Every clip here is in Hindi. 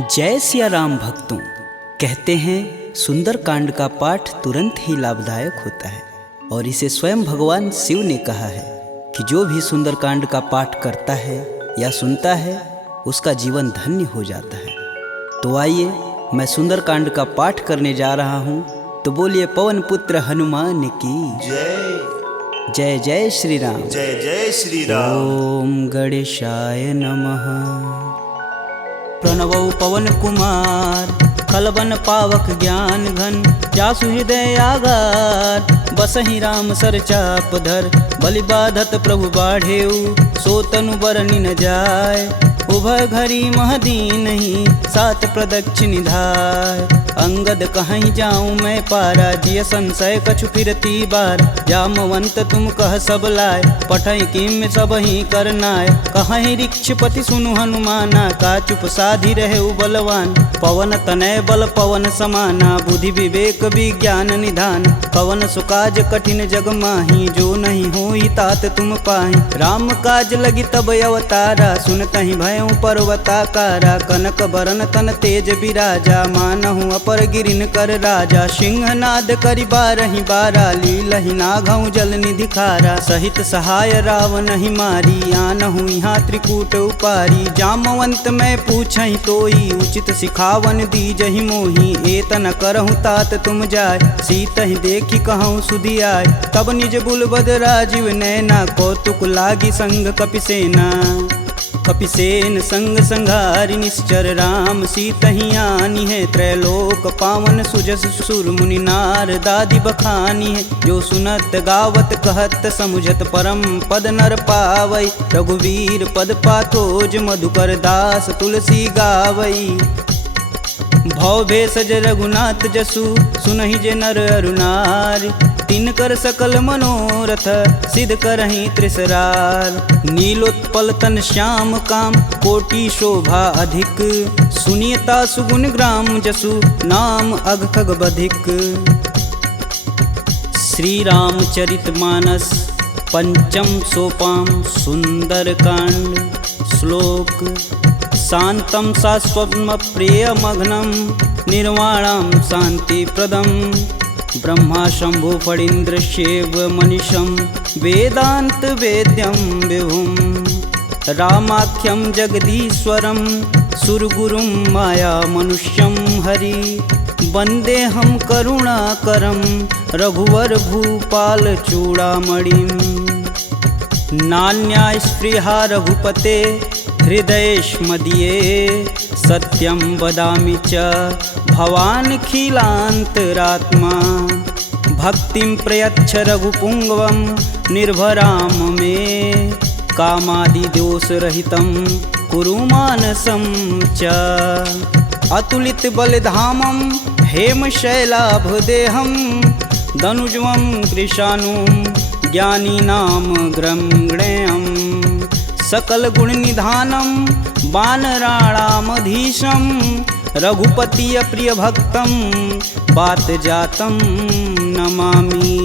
जय सिया राम भक्तों। कहते हैं सुंदरकांड का पाठ तुरंत ही लाभदायक होता है और इसे स्वयं भगवान शिव ने कहा है कि जो भी सुंदरकांड का पाठ करता है या सुनता है उसका जीवन धन्य हो जाता है। तो आइए मैं सुंदरकांड का पाठ करने जा रहा हूँ, तो बोलिए पवन पुत्र हनुमान की जय जय। जय श्री राम। जय जय श्री राम। ओम गणेशाय नमः। प्रणवौ पवन कुमार खलबन पावक ज्ञान घन, जासु हृदय आगार बसहि राम सर चाप धर। बलि बाधत प्रभु बाढ़ेऊ, सो तनु बरनि न जाय। उभय घरी महदीनहि, सात प्रदक्षिण धाय। अंगद कहीं जाऊं मैं पारा, जिय संशय कछु फिरती बार। जामवंत तुम कह सब लाय, पठई किम सब ही करनाय। कहीं ऋक्षपति सुनु हनुमाना, का चुप साधि रहे बलवान। पवन तनय बल पवन समाना, बुद्धि विवेक विज्ञान निधान। पवन सुकाज कठिन जग माही, जो नहीं होई तात तुम पाही। राम काज लगी तब अवतारा, सुनतहि भयउ पर्वताकारा। कनक बरन तन तेज बिराजा, मानहु अपर गिरिन कर राजा। सिंहनाद करि बारहि बारा, लीलहि नाघउ जल निधि खारा। सहित सहाय रावण ही मारी, आनहु यहाँ त्रिकूट उपारी। जामवंत मैं पूछहि तोई, उचित सिखावन दीजहि मोहि। एतन करहु तात तुम जाय, सीतहि देखि कहूँ सुधि आय। तब निज बुलबद राजीव नैना, कौतुक लागी संग कपिसेना। कपिसेन संग संघारि निश्चर, राम सीतहि आनी है। त्रैलोक पावन सुजस सुर मुनि नार दादि बखानी है। जो सुनत गावत कहत समुझत, परम पद नर पावई। रघुवीर पद पाथोज, मधुकर दास तुलसी गावई। भव भेषज रघुनाथ जसु, सुनहि जे नर अरुनार। तिनकर सकल मनोरथ, सिद्ध करहि त्रिसरार। नीलोत्पल तन श्याम काम, कोटि शोभा अधिक। सुनियता सुगुण ग्राम जसु, नाम अघ खग बधिक। श्री रामचरित मानस पंचम सोपान सुंदरकांड। श्लोक शांतं शाश्वतं प्रियमघ्नं, निर्वाणं शांतिप्रदं। ब्रह्मा शंभु फणीन्द्रस्यैव मनीषं, वेदांत वेद्यं विभुं। रामाख्यं जगदीश्वरं, सुरगुरुं माया मनुष्यं हरि। वन्देऽहं करुणाकरं, रघुवर भूपाल चूड़ामणिं। नान्या स्पृहा रघुपते, हृदयेष्मदीये। सत्यं वदामि च भवानखिलान्तरात्मा। भक्तिं प्रयच्छ रघुपुङ्गवं, निर्भराम मे। कामादिदोषरहितं कुरु मानसं च। अतुलित बलधामं, हेमशैलाभदेहं। दनुजवं कृशानुं, ज्ञानीनां ग्रंगणेयम्। सकल गुण निधानं, वानराणामधीशं। रघुपति प्रिय भक्तं, बात जातं नमामि।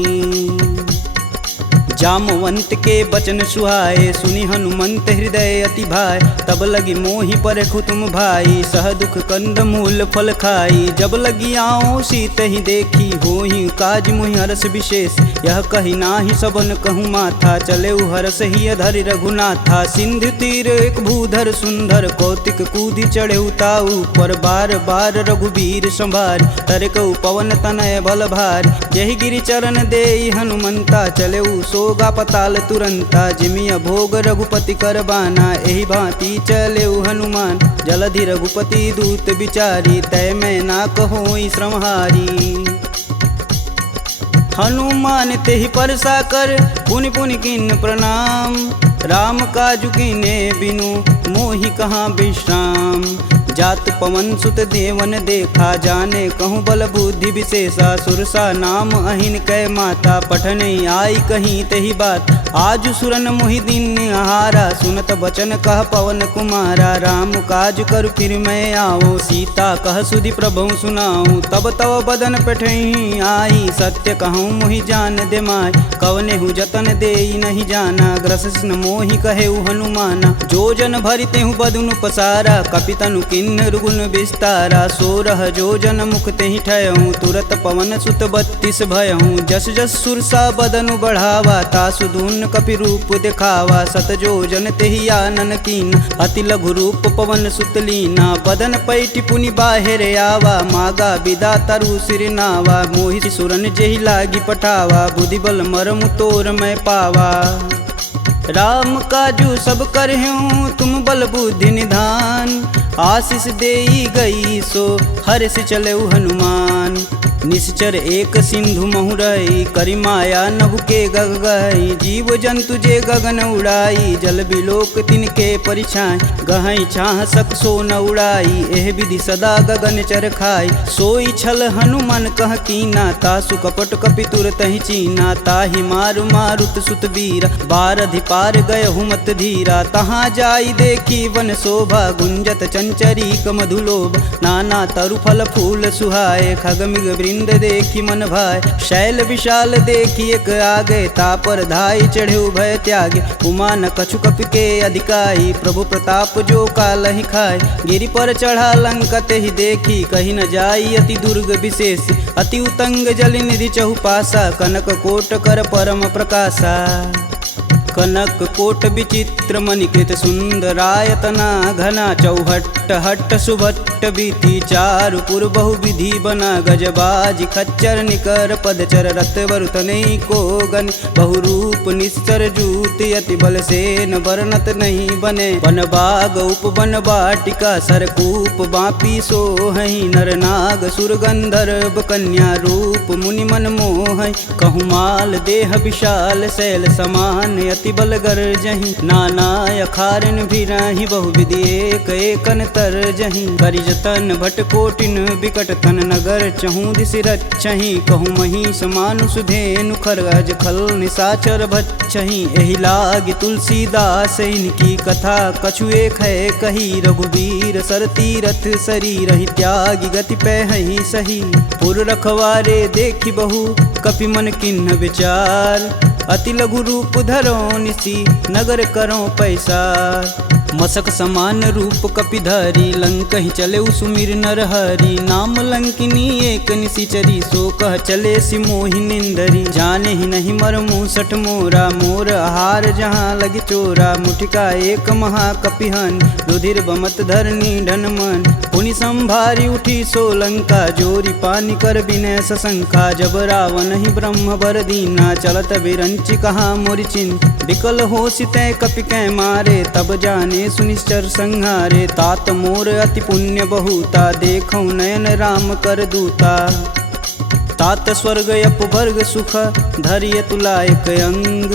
जामवंत के बचन सुहाए, सुनि हनुमंत हृदय अति भाय। तब लगी मोहि परखु तुम भाई, सह दुख कंद मूल फल खाई। जब लगी आओ सीत ही देखी, होहि काज मुहि हरस विशेष। यह कही नाही सबन कहूँ माथा, चले हरस ही अधरि रघुनाथा। सिंधु तीर एक भूधर सुंदर, कौतिक कूदि चढ़े ताऊ पर। बार बार रघुबीर संभार, तरकऊ पवन तनय बल भार। यही गिरि चरण देई हनुमंता, चले सोगा पताल तुरंता। जिमिया भोग रघुपति करबाना, एहि भांति चले हनुमान। जलधि रघुपति दूत बिचारी, तय मैं ना कहोई श्रमहारी। हनुमान तेहि परसा कर, पुनि पुनि किन प्रणाम। राम काजु कीने बिनु, मोहि कहाँ विश्राम। जात पवन सुत देवन देखा, जाने कहूँ बल बुद्धि विशेषा। सुरसा नाम अहिन कै माता, पठन आई कहीं तही बात। आज सुरन मोहि दिन आहारा, सुनत बचन कह पवन कुमारा। राम काज कर फिर मैं आओ, सीता कह सुधि प्रभु सुनाऊं। तब तव बदन पठई आई, सत्य कहूँ मोहि जान दे माय। कवने हु जतन देई नहीं जाना, ग्रसिन मोहि कहे हनुमाना। जो जन भरिते हूँ बदनु पसारा, कपितनु किन किन्नर गुण विस्तारा 16 जोजन मुख तेहि ठयहूँ तुरत पवन सुत 32 भयहूँ जस जस सुरसा बदनु बढ़ावा तासु दून कपि रूप दिखावा 7 जोजन तेहि आनन कीन अति लघु रूप पवन सुत लीना बदन पैठि पुनि बाहिर आवा मागा विदा तरु सिर नावा मोहि सुरन जेहि लागी पठावा बुद्धि बल मरमु तोर मैं पावा राम काजू सब करहूँ तुम बल बुद्धि निधान आशीष देई गई सो हर्ष चलऊ हनुमान निश्चर एक सिंधु महुरई करि माया नभु के गग गई जीव जंतु जे गगन उड़ाई जल बिलोक तिनके परिछाई गहई छाह सक सो न उड़ाई एह विधि सदा गगन चर खाई सोई छल हनुमान कह कीना तासु कपट कपि तुरत ही चीना ताहि मारु मारुत सुत वीर बारधि पार गय हुमत धीरा तहाँ जाई देखी वन शोभा गुंजत चंचरी मधुलोभ नाना तरु फल फूल सुहाए खगमिग वृंद देखी मन भाय शैल विशाल देखी एक आगे तापर धाई चढ़े भय त्यागे उमा न कछु कपि के अधिकाई प्रभु प्रताप जो कालहि खाए गिरि पर चढ़ा लंका तेहि देखी कहीं न जाई अति दुर्ग विशेष अति उतंग जल निधि चहुपासा कनक कोट कर परम प्रकाशा कनक कोट विचित्र मणिकृत सुंदरायतना घना चौहट्ट हट्ट सुभट्ट बीती चारु पुर बहु विधि बना गजबाजी खच्चर निकर पदचर रत वरुतने को गन बहुरूप निश्चर जूत अति बल सेन वर्णत नहीं बने वन बाग उप वन बाटिका सरकूप बापी सोहई नर नाग सुर गंधर्व कन्या रूप मुनि मन मोह कहु माल देह विशाल शैल समान अति बल गर्जहि नाना अखारन भिराहि बहुविधि एक एकन तरजहि करि जतन भट कोटिन विकट तन नगर चहु दिस रचहि कहु महिष मानुष धेनु खरगज खल निशाचर भच्छहि एहि लागी तुलसीदास इनकी कथा कछु एक है कही रघुवीर सर तीरथ शरीर ही त्यागी गति पैहि सही पुर रखवारे देखी बहु कपि मन किन्ह विचार अति लघु रूप धरो निसी नगर करो पैसार मसक समान रूप कपिधरी लंक ही चले सुमिर नर हरि नाम लंकिनी एक निशिचरी सो कह चले सिमोहि निंदरी जाने ही नहीं मर मूसठ मोरा मोर आहार जहाँ लगी चोरा मुठिका एक महाकपिहन रुधिर बमत धरनी ढन मन पुनि संभारी उठी सो लंका जोरी पानी कर विनय सशंका जब रावण ही ब्रह्म बर दीना चलत विरंचि कहा मोरि चिन्ह विकल हो सितै कपि कै मारे तब जाने सुनिश्चर संहारे तात मोर अति पुण्य बहुता देखौ नयन राम कर दूता तात स्वर्ग अपवर्ग सुख धैर्य तुलायक अंग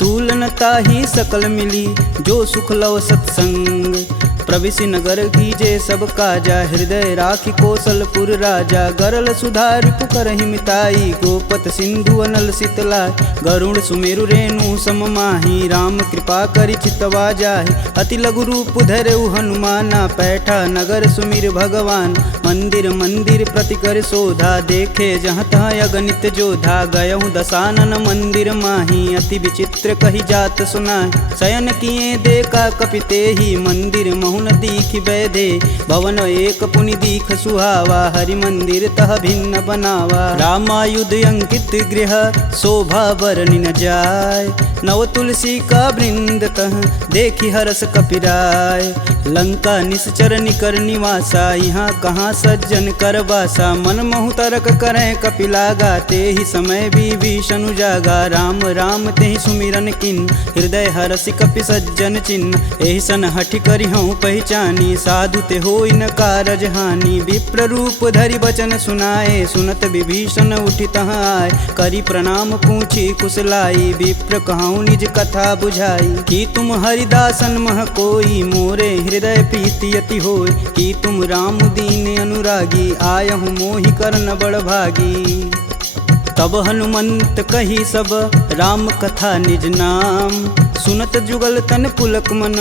तुलन ताहि सकल मिली जो सुख लव सत्संग प्रविशि नगर कीजे सब काजा हृदय राखि कौशलपुर राजा गरल सुधार पुकरहि मिताई गोपत सिंधु अनल शीतलाय गरुड़ सुमेरु रेणु सम माही राम कृपा करि चितवा जाहि अति लघु रूप धरऊ हनुमाना पैठा नगर सुमिर भगवान मंदिर मंदिर प्रति कर शोधा देखे जहाँ तहाँ अगणित जोधा गयहु दशानन मंदिर माही अति विचित्र कही जात सुनाय शयन किए देखा कपिते ही मंदिर महुन दीख बैधे भवन एक पुनि दीख सुहावा हरि मंदिर तह भिन्न बनावा रामायुध अंकित गृह शोभा बरनि न जाय नव तुलसी का वृंद तह देखी हरस कपिराय लंका निश्चर निकर निवासा यहाँ कहाँ सज्जन कर बासा मन महु तरक करें कपिलागा ते ही समय विभीषण जागा राम राम ते ही सुमिरन किन हृदय हरसि कपि सज्जन चिन्ह एहि सन हठि करि हूँ पहचानी साधु ते होई न कारज हानि विप्र रूप धरि बचन सुनाए सुनत विभीषण उठि तहाँ आए करि प्रणाम पूछी कुशलाई विप्र कहूँ निज कथा बुझाई कि तुम हरिदासन मह कोई मोरे हृदय प्रीति अति होय कि तुम राम दीन अनुरागी आयहु मोहि करन बड़ भागी तब हनुमंत कही सब राम कथा निज नाम सुनत जुगल तन पुलक मन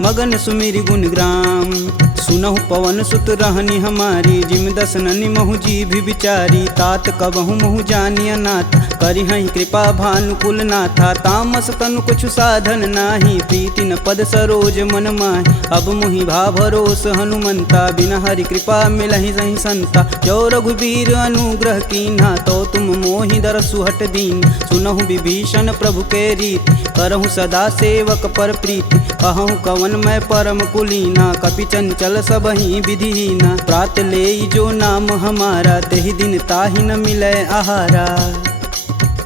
मगन सुमिरि गुण ग्राम। सुनहु पवन सुत रहनी हमारी जिम दसननि महु जीभ विचारी। तात कबहु महु जानी अनाथ करिहहि कृपा भानुकुल नाथा। तामस तनु कुछु साधन नाही प्रीति न पद सरोज मन माहि। अब मुहि भा भरोस हनुमंता बिना हरि कृपा मिलहि सहि संता। जो रघुबीर अनुग्रह कीन्हा तो तुम मोहि दरसु हट दीन। सुनहु विभीषण प्रभु के रीति करहु सदा सेवक पर प्रीति। कहूँ कवन मैं परम कुलीना कपि चंचल सबहि विधिहीना। प्रात लेई जो नाम हमारा तेहि दिन ताहि न मिलै आहारा।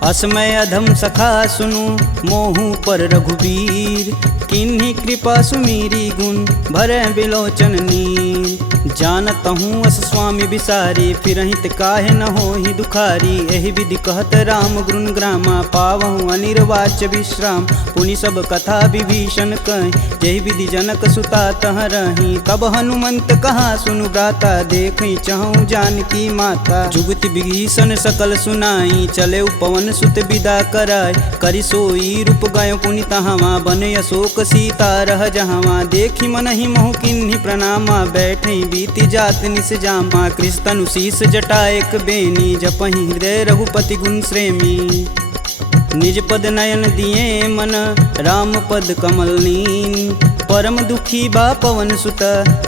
असमय अधम सखा सुनु मोहु पर रघुबीर। किन्हीं कृपा सुमीरी गुण भरै बिलोचन नीर। जानत हूँ अस स्वामी बिसारी फिरहित काहे न होहि दुखारी। एहि विधि कहत राम गुण ग्रामा पावहु अनिर्वाच्य विश्राम। पुनि सब कथा विभीषण कहि जेहि विधि जनक सुता तह रही। तब हनुमंत कहा सुनु भ्राता देखहि चहु जानकी माता। जुगति विभीषण सकल सुनाई चले पवन सुत विदा कराय। करि सोई रूप गयो पुनि तहावा बन अशोक सीता रह जहावा। देखि मनहि महु किन्हि प्रणामा बैठे बीति जात निस जामा। कृष्ण शीस जटा एक बेनी जपहि हृदय रघुपति गुण श्रेमी। निज पद नयन दिए मन राम पद कमल नीन। परम दुखी बा पवन सुत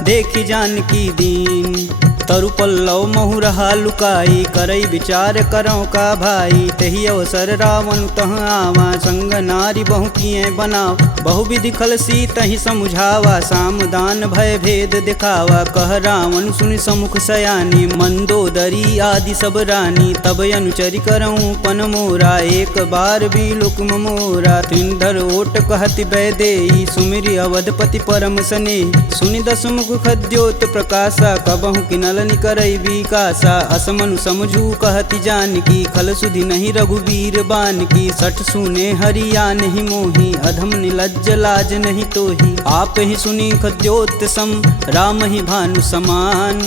देखि जानकी दीन। तरु पल्लव महु रहा लुकाई करई विचार करौ का भाई। तही अवसर रावण तह आवा संग नारी बहु किए बनाव। बहु विधि खल सी तही समुझावा साम दान भय भेद दिखावा। कह रावण सुनि समुख सयानी मंदोदरी आदि सब रानी। तब अनुचरि करऊँ पन मोरा एक बार भी लुक मोरा। त्रिंधर ओट कहति बैदेई सुमिरि अवधपति परम स्नेही। सुनि दस मुख खद्योत प्रकाशा कबहु किनल निकरई विकासा। असमनु समझू कहति जानकी खल सुधि नहीं रघुबीर बानकी। सठ सुने हरिया नहीं मोही अधम निलज्ज लाज नहीं तोही। आप ही सुनी खद्योत सम राम ही भानु समान।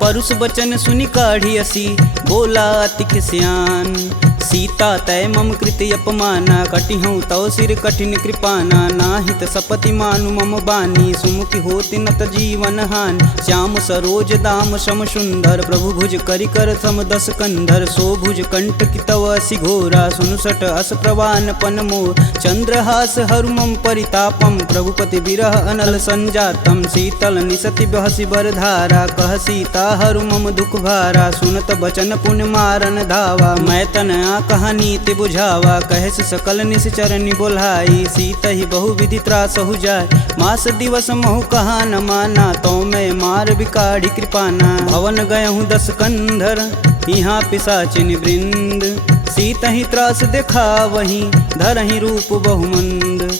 परुष बचन सुनि काढ़ी असी बोला अति खिसियान। सीता तय मम कृति अपमाना कटिहूँ तव सिर कठिन कृपाना। नाहित सपति मानु मम बानी सुमुखी होति नत जीवन हानि। श्याम सरोज दाम सम सुंदर प्रभु भुज करि कर सम दस कंधर। सो भुज कंठ की तव असि घोरा सुनुसट अस प्रवान पन मोर। चंद्रहास हरु मम परितापम प्रभुपति बिरह अनल संजातम। शीतल निसति बहसि बरधारा कह सीता हरु मम दुख भारा। सुनत बचन पुण्य मारन धावा मैं तन कहानी ते बुझावा। कहस सकल निश्चरनि बोलाई सीता ही बहु विधि त्रास हो जाय। मास दिवस महु कहा न माना तो मैं मार बिकाढ़ी कृपाना। भवन गयहूँ दस कंधर यहाँ पिशाचिन वृंद। सीता ही त्रास देखा वहीं धरहि रूप बहुमंद।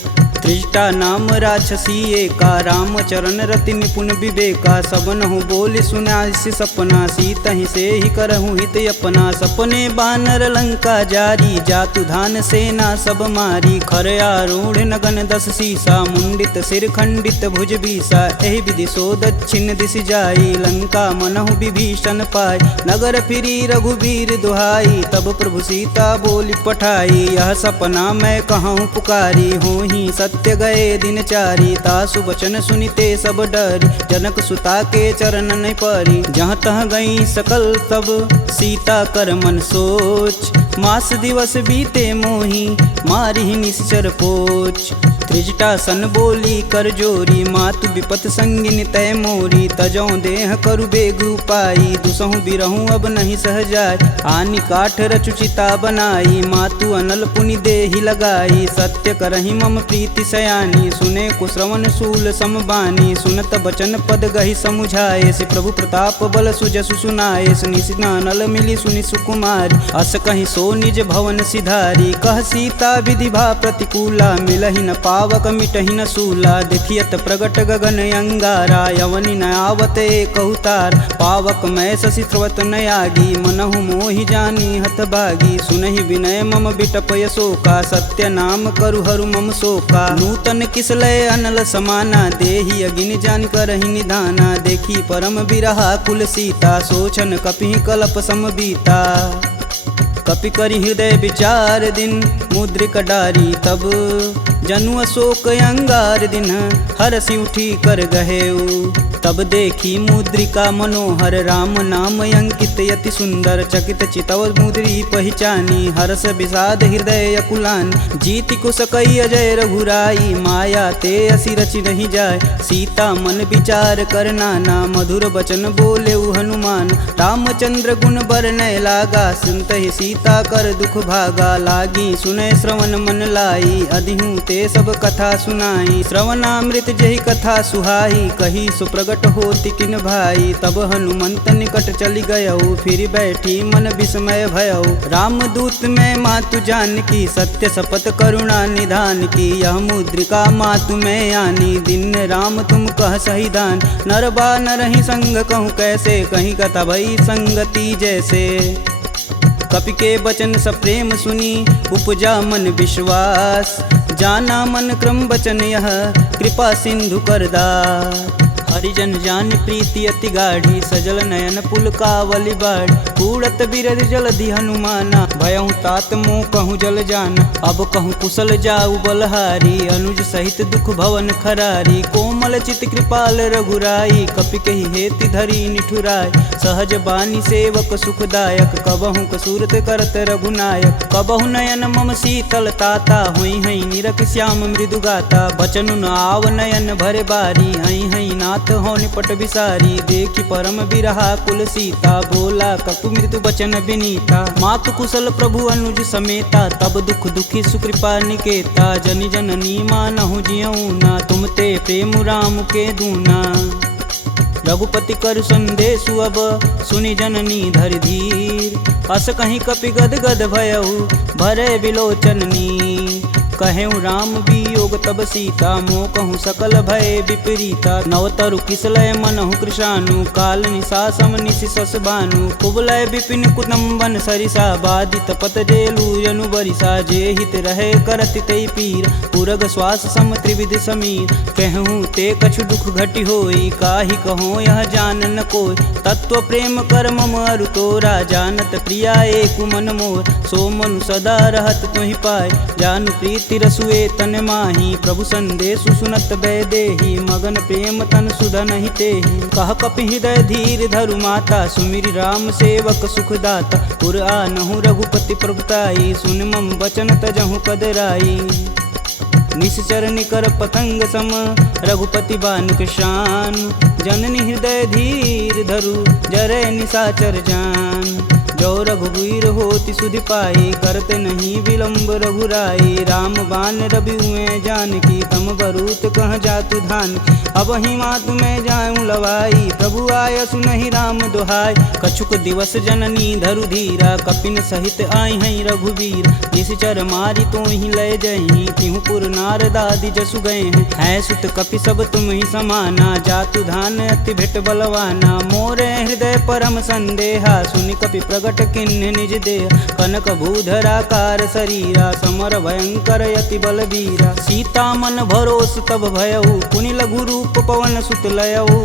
त्रिजटा नाम राक्षसी एका राम चरण रति निपुण विवेका। सबनहु बोली सुनासि सपना सीता ही से ही करहु हित अपना। सपने बानर लंका जारी जातु धान सेना सब मारी। खर आरूढ़ नगन दस सीसा मुंडित सिर खंडित भुज बीसा। एहि विधि सो दक्षिण दिश जाई लंका मनहु विभीषण पाई। नगर फिरी रघुबीर दुहाई तब प्रभु सीता बोली पठाई। यह सपना मैं कहूँ पुकारी होहि सत्य गए दिन चारी। तासु बचन सुनिते सब डरी जनक सुता के चरण नहीं परी। जहाँ तह गई सकल तब सीता कर मन सोच। मास दिवस बीते मोही मारी निश्चर पोच। त्रिजटा सन बोली कर जोरी मातु विपत संगिन तय मोरी। तजौ देह करु बेग उपाई दुसहु बिरहूँ अब नहीं सह जाय। आनि काठ रचुचिता बनाई मातु अनल पुनि देहि लगाई। सत्य करहि मम प्रीति सयानी सुने कुश्रवण शूल समबानी। सुनत बचन पद गहि समुझाए से प्रभु प्रताप बल सुजसु सुनाए। निशिना नल मिली सुनि सुकुमारी अस कहि सो निज भवन सिधारी। कह सीता विधि भा प्रतिकूला मिलहि न पावक मिटहि न सूला। देखियत प्रगट गगन अंगारा यवनि न आवत एक अवतार। पावक मैं शशि स्रवत न आगी मनहु मोहि जानी हत भागी। सुनहि विनय मम बिटप यशोका सत्य नाम करु हरु मम शोका। नूतन किसलय अनल समाना देहि अगिन जान करहि निधाना। देखी परम बिरहा कुल सीता सोचन कपि कलप सम बीता। कपि करि हृदय विचार दिन मुद्रिक डारी तब जनु अशोक अंगार दिन हरसि उठी कर गहेऊ। तब देखी मुद्रिका मनोहर राम नाम अंकित यति सुंदर। चकित चितव मुद्री पहचानी हर्ष विषाद हृदय अकुलान। जीति कुश कई अजय रघुराई माया ते असी रचि नहीं जाय। सीता मन विचार कर नाना मधुर वचन बोले हनुमान। रामचंद्र गुण बरनय लागा सुनत ही सीता कर दुख भागा। लागी सुनय श्रवण मन लाई अधिहूँ ते सब कथा सुनाई। श्रवणामृत जही कथा सुहाई कही सुप्रगट होति किन भाई। तब हनुमंत निकट चली गयऊ फिर बैठी मन विस्मय भयऊ। रामदूत में मातु जानकी सत्य शपथ करुणा निधान की। यह मुद्रिका मातु में आनी दिन राम तुम कह सही दान। नरबा नरहि संग कहूँ कैसे कहीं कथा भई संगति जैसे। कपि के वचन सप्रेम सुनी उपजा मन विश्वास। जाना मन क्रम वचन यह कृपा सिंधु करदार। हरिजन जान प्रीति अति गाढ़ी सजल नयन पुलकावली बाढ़। कूड़त बिरद जलधि हनुमाना भयहु तात मोह कहूँ जल जान। अब कहूँ कुशल जाऊ बलहारी अनुज सहित दुख भवन खरारी। कोमल चित कृपाल रघुराई कपि कहि हेति धरी निठुराय। सहज बानी सेवक सुखदायक कबहु कसूरत करत रघुनायक। कबहु नयन मम शीतल ताता हुई हई निरख श्याम मृदु गाता। बचनु न आव नयन भरे बारी हई हई नाथ हो निपट विसारी। देखी परम बिरहा कुल सीता बोला कपु मृदु बचन विनीता। मातु कुशल प्रभु अनुज समेता तब दुख दुखी सुकृपा निकेता। जनि जननी मानहु जियऊ ना तुम ते प्रेम राम के दूना। रघुपति कर संदेशु अब सुनि जननी धरि धीर। अस कहीं कपि गद गद भयऊ भरे विलोचन नीर। कहेऊ राम वियोग तब सीता मोह कहूँ सकल भय विपरीता। नवतरु किसलय मनहु कृशानु काल निशा सम निशिशस भानु। कुबलय विपिन कुटुम्बन सरिसा बाधित पत जेलु जनु बरिसा। जे हित रहे करति तै पीर पुरग श्वास सम त्रिविध समीर। कहूँ ते कछु दुख घटि होई काहि कहो यह जान न कोई। तत्व प्रेम कर मम अरु तोरा जानत प्रिया एक मन मोर। सो मनु सदा रहत तुहि पाय जानु प्रीति रसुए तन माही। प्रभु संदेशु सुनत बैदेही मगन प्रेम तन सुधन ही तेहि। कह कपि हृदय धीर धरु माता सुमिरि राम सेवक सुखदाता। पुर आनहु रघुपति प्रभुताई सुन मम वचन तजहु कदराई। निश्चर निकर पतंग सम रघुपति बान कृशान। जननी हृदय धीर धरु जरै निशाचर जान। जो रघुवीर होति सुधि पाई करते नहीं विलम्ब रघुराई। राम बान रवि हुए जानकी तम बरूत कह जातु धान। अब ही मातु में जाऊँ लवाई प्रभु आय सुनहि राम दुहाई। कछुक दिवस जननी धरु धीरा कपिन सहित आई हैं रघुवीर। निश्चर मारी तो ही लय जही तिहु पुर नारदादि जसु गए हैं। है सुत कपि सब तुम ही समाना जातु धान अति भेट बलवाना। मोरे हृदय परम संदेहा सुनि कपि प्रगट किन्ह निज देह। कनक भूधराकार शरीरा समर भयंकर यति बलबीरा। सीता मन भरोस तब भयऊ पुनि लघु रूप पवन सुत लयऊ।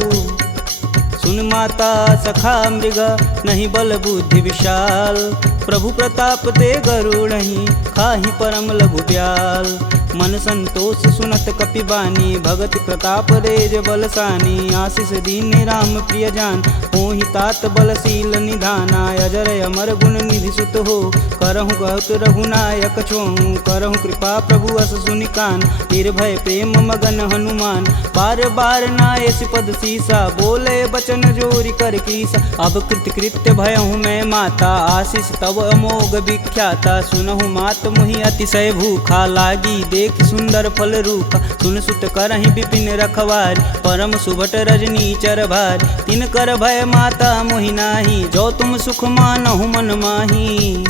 सुन माता सखा मृग नहीं बल बुद्धि विशाल। प्रभु प्रताप ते गरुड़हि खाहि परम लघु ब्याल। मन संतोष सुनत कपि बानी भगति प्रताप रेज बलसानी। आशीष दीन राम प्रिय जान होहि तात बलशील निधाना। अजर अमर गुण निधि सुत हो करहु बहुत रघुनायक छोहु। करहु कृपा प्रभु अस सुनि कान निर्भय प्रेम मगन हनुमान। बार बार नायस पद सीसा बोले बचन जोरि कर कीसा। अब कृत्य भयहु मैं माता आशीष तब अमोघ विख्याता। सुनहु मात मुहि अतिशय भूखा लागी देख सुंदर फल रूपा। सुन सुत करहि विपिन रखवार परम सुभट रजनी चर भार। तिन कर भय माता मोहि नाही जो तुम सुख मानहु मन माही।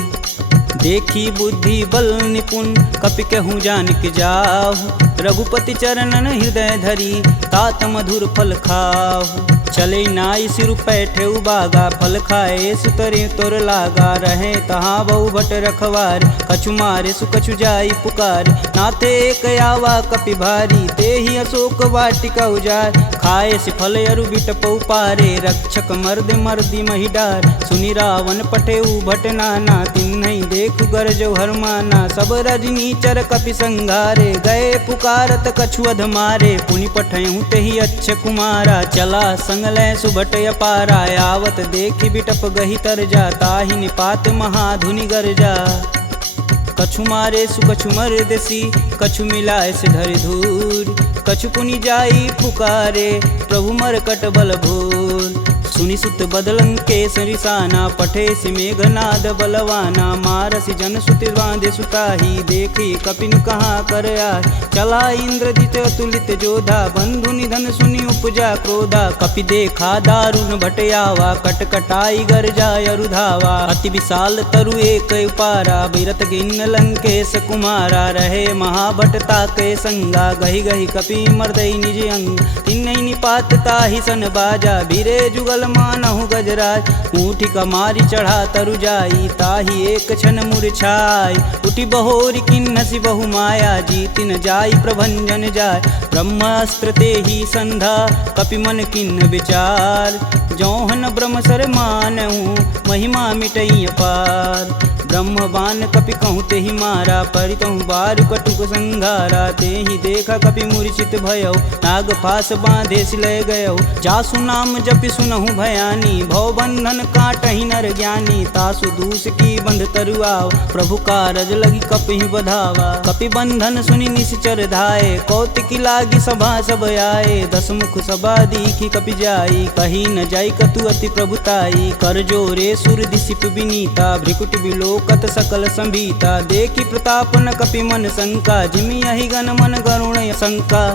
देखी बुद्धि बल निपुण कपि कहूँ जानिक जाहु। रघुपति चरणन हृदय धरी तात मधुर फल खाहु। चले नाई सिर पैठे उबागा फल खाए सुतरे तोर लागा। रहे तहाँ बहु भट रखवार कछु मारे सुकछु जाई पुकार। नाथे एक आवा कपि भारी ते ही अशोक वाटिका उजार। खाए से फल अरु बिटपौ पारे रक्षक मर्द मर्दी महिडार। सुनि रावण पठेऊ भट नाना तिन्हि देखु गरजौ हरमाना। सब रजनी चर कपि संघारे, गए पुकारत कछु अध मारे। पुनि पठयहु तेहि अच्छ कुमारा, चला संग लय सुभट अपारा। आवत देखि बिटप गही तरजा, ताहि निपात महाधुनि गरजा। कछु मारे सु कछु मर्दसी, कछु मिलाए से धरि धूर। कछु पुनि जाई पुकारे, प्रभु मरकट बल भूर। सुनि सुत बदलंके सरिसाना, पठे सि मेघनाद बलवाना। मारसि जन सुति बांधे सुताही, देखी कपिन कहाँ कर आए। चला इंद्रजित अतुलित जोधा, बंधु निधन सुनि उपजा क्रोधा। कपि देखा दारुण भटयावा, कटकटाई गरजा अरुधावा। अति विशाल तरु एक उपारा, बिरत गिन्न लंकेश कुमारा। रहे महाभट ताके संगा, गही गही कपि मर्दई निज अंग। तिन्नई निपात ताहि सन बाजा, बीरे जुगल मानहु गजराज। ऊँठी कमारी चढ़ा तरु जाई, ताहि एक क्षण मूर्छाई। उठी बहोरी किन्नसी बहु माया, जीतिन जाई प्रभंजन जाय। ब्रह्मास्त्र तेहि संधा, कपि मन किन्न विचार। जौहन ब्रह्म सर मानहु, महिमा मिटई अपार। ब्रह्म बान कपि कहूँ तेहि मारा, परितहु बारु कटुक संघारा। तेहि देखा कपि मूर्छित भयौ, नाग फास बांधे सिलय गयौ। जासु नाम जपि सुनहु भयानी, भव बंधन काटहि नर ज्ञानी। तासु दूस की बंध तरुआव, प्रभु कारज लगी कपि बधावा। कपि बंधन सुनि निश्चर धाये, कौतिकी लागी सभा सब आए। दस मुख सभा दीखी कपि जाई, कही न जाई कतु अति प्रभुताई। कर जोरे सुर दिसिप विनीता, भ्रिकुट बिलोकत सकल संभीता। देखी प्रताप न कपि मन शंका, जिमि यही गण मन गरुण शंका।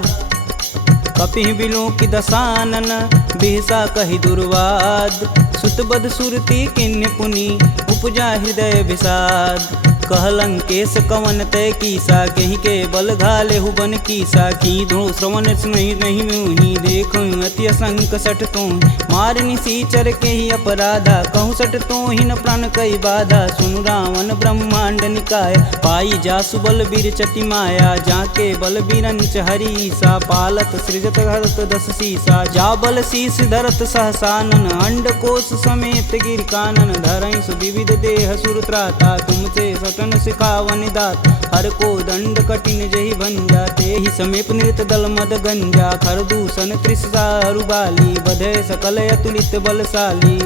कपि बिलोकि दसानन, बिहसा कहि दुर्वाद। सुतबद सुरति किन्य पुनि, उपजा हृदय विषाद। कहलंकेश कवन तय कीसा, कहीं के बल घाले हुबन कीसा। की धो श्रवण नहीं मुहि, देखो अति असंक सठ तो। मार निसीचर के ही अपराधा, कहूँ सठ तो ही न प्राण कई बाधा। सुनु रावण ब्रह्मांड निकाय, पाई जासु बल बीर चटी माया। जाके बल बीरंच हरीसा, पालत सृजत हरत दस सीसा। जा बल शीस धरत सहसानन, अंड कोश समेत गिर कानन। धरई सुविविध देह सुरत्राता, तुमसे सटन सिखावन दात। हर को दंड कठिन जही भंजा, तेहि समीप नृत दल मद गंजा। खर दूषण त्रिषा अरुबाली, बधे सकल अतुलित बलशाली।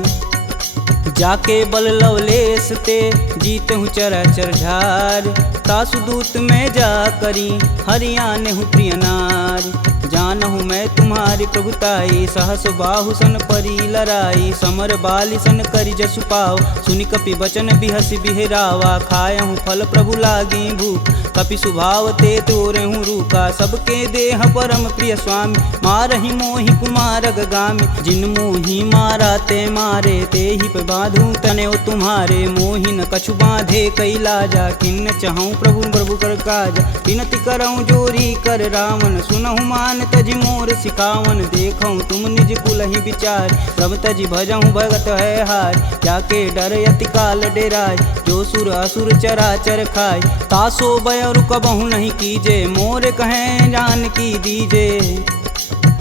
जाके बल लवलेश ते, जीतहु चराचर झार। तासु दूत में जा करी, हरियाणहु प्रिय नार। जानहु मैं तुम्हारी प्रभुताई, सहस बाहु सन परी लराई। समर बाली सन करि जसु पाव, सुनि कपि बचन बिहसि बिहरावा। खायहु फल प्रभु लागी भूख, कपि सुभाव ते तोरहु रूखा। सबके देह परम प्रिय स्वामी, मारहि मोहि कुमार गामी। जिन मोहि मारा ते मारे, तेहि पे बांधु तनेउ तुम्हारे। मोहि न कछु बांधे कई लाजा, किन्न चहऊँ प्रभु प्रभु कर काज। विनति करऊँ जोरी कर रावण, सुनहु मान तजि मोर सिखावन। देखऊँ तुम निज कुलहि विचार, प्रभ तजि भजऊँ भगत है हार। जाके डर यति काल डेराय, जो सुर असुर चराचर खाय। तासो भय रुकबहु नहीं कीजे, मोर कहें जान की दीजे।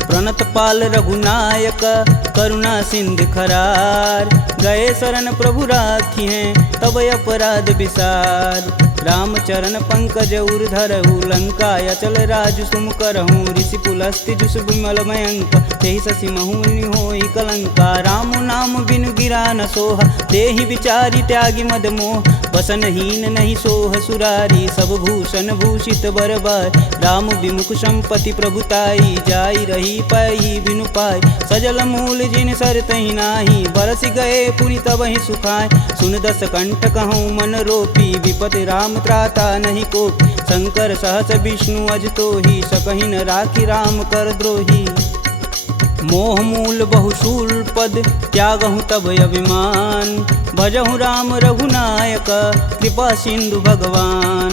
प्रणत पाल रघुनायक, करुणा सिंध खरार। गए शरण प्रभु राखी हैं, तब अपराध विसार। रामचरण पंकज उर धरहु, लंका अचल राजु सुम करहूँ। ऋषि पुलस्ति जुस विमल मयंक, तेहि शशि महुनि होई कलंका। राम नाम बिनु गिरा न सोहा, देहि विचारी त्यागी मद मोह। बसनहीन नहीं सोह सुरारी, सब भूषण भूषित बरबार। राम विमुख संपत्ति प्रभुताई, जाई रही पाई बिनु पाई। सजल मूल जिन सर तहि नाही, बरस गए पुनि तबहि सुखाय। सुन दस कंठ कहूँ मन रोपी, विपति राम त्राता नहीं कोपी। शंकर सहस विष्णु अज तोहि, सकहि न राखी राम कर द्रोही। मोह मूल बहुशूल पद, त्यागहु तब अभिमान। भजहु राम रघुनायक, कृपा सिंधु भगवान।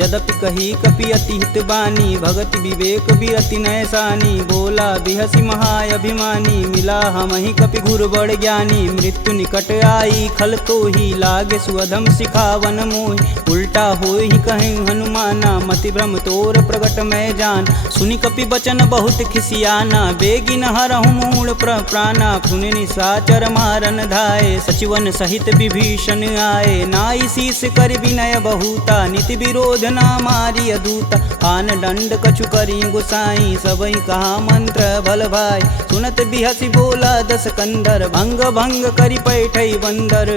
यद्यपि कही कपि अति हित बानी, भगति विवेक बिरति नैसानी। बोला बिहसी महाअभिमानी, मिला हमहि कपि गुर बड़ ज्ञानी। मृत्यु निकट आई खल तो ही, लागे सुअधम सिखावन मोहि। उल्टा होई कहीं हनुमाना, मति भ्रम तोर प्रगट मैं जान। सुनि कपि बचन बहुत खिसियाना, बेगिन हरहु मूल प्राणा। पुनि निशाचर मारन धाये, सचिवन सहित विभीषण आए। नाई शीस कर विनय बहुता, नीति विरोध ना मारी अदूता। आन दंड कछु करी गुसाई, सबई कहा मंत्र बल भाई। सुनत बिहसी बोला दस कंदर, भंग भंग करि पैठई बंदर।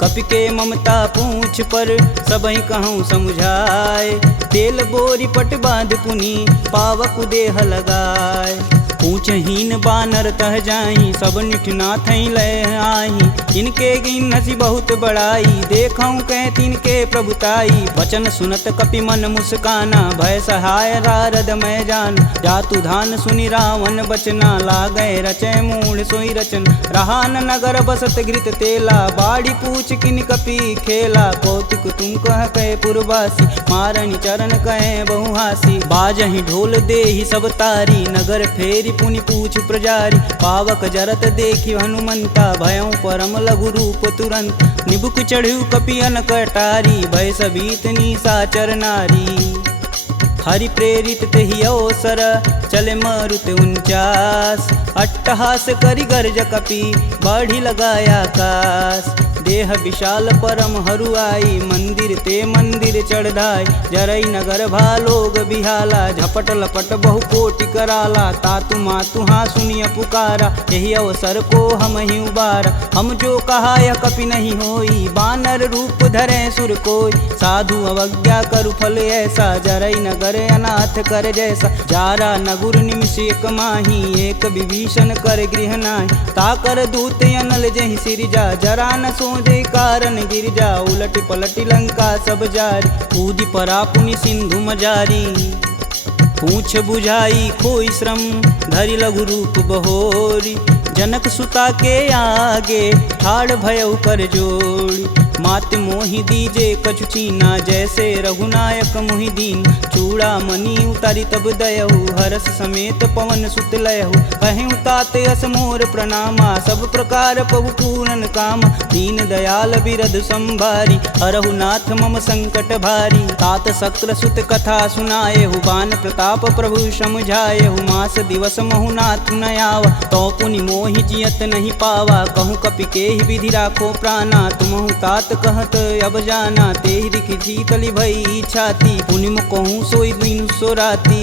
कपि के ममता पूछ पर, सबई कहूँ समझाए। तेल बोरी पट बांध पुनि, पावक देह लगाए। पूछहीन बानर तह जाही, सब निठना थई लय आही। इनके गिन हसी बहुत बड़ाई, देखऊँ कह तिनके प्रभुताई। वचन सुनत कपि मन मुस्काना, भय सहाय नारद मैं जान। जातु धान सुनि रावण बचना, लागै रचय मूढ़ सोई रचन। रहा न नगर बसत घृत तेला, बाड़ी पूछ किन कपि खेला। कौतुक तुम कह कहे पुरवासी, मारनि चरण कहे बहुहासी। बाजहि ढोल देहि सब तारी, नगर फेरी पुनि पूछ प्रजारी। पावक जरत देखि हनुमंता, भयं परम लघु रूप तुरंत। निबुक चढ़ु कपि अनक अटारी, भय सबीत निशाचर नारी। हरि प्रेरित तेहि अवसर, चले मारुत 49। अट्टहास करि गर्ज कपि, बाढ़ि लगाया आकाश। देह विशाल परम हरुआई, मंदिर ते मंदिर चढ़ाई। जरई नगर भालोग बिहाला, झपट लपट बहु कोटि कराला। तातु मातु हाँ सुनिय पुकारा, यही अवसर को हम ही उबारा। हम जो कहा यह कपि नहीं होई, बानर रूप धरे सुर कोई। साधु अवज्ञा करु फल ऐसा, जरई नगर अनाथ कर जैसा। जारा नगुर निमिष एक माही, एक विभीषण कर गृह नाहि। ताकर दूत अनल जहि सिरजा, जरा न सोजे कारण गिरजा। उलटि पलटि लंका सब जारी, कूदि परा पुनि सिंधु मजारी। पूछ बुझाई खोई श्रम, धरि लघु रूप बहोरी। जनक सुता के आगे, ठाड़ भयउ कर जोड़ी। मात मोहि दीजे कछु चीना, जैसे रघुनायक मोहि दीन। चूड़ा मणि उतारी तब दयहु, हरस समेत पवन सुत लयहु। कहें तात यस मोर प्रणामा, सब प्रकार प्रभु पूरन काम। दीन दयाल बिरध संभारी, हरहु नाथ मम संकट भारी। तात शक्र सुत कथा सुनाएहु, बान प्रताप प्रभु समझाएहु। मास दिवस महु नाथ न आवा, तो पुनि मोहि जियत नहीं पावा। कहूँ कपि केहि विधि राखो प्राणा, तुमहु तात कहत अब जाना। तेहि दिखि शीतलि भई छाती, पुनि कहूँ सोई दिन सो राती।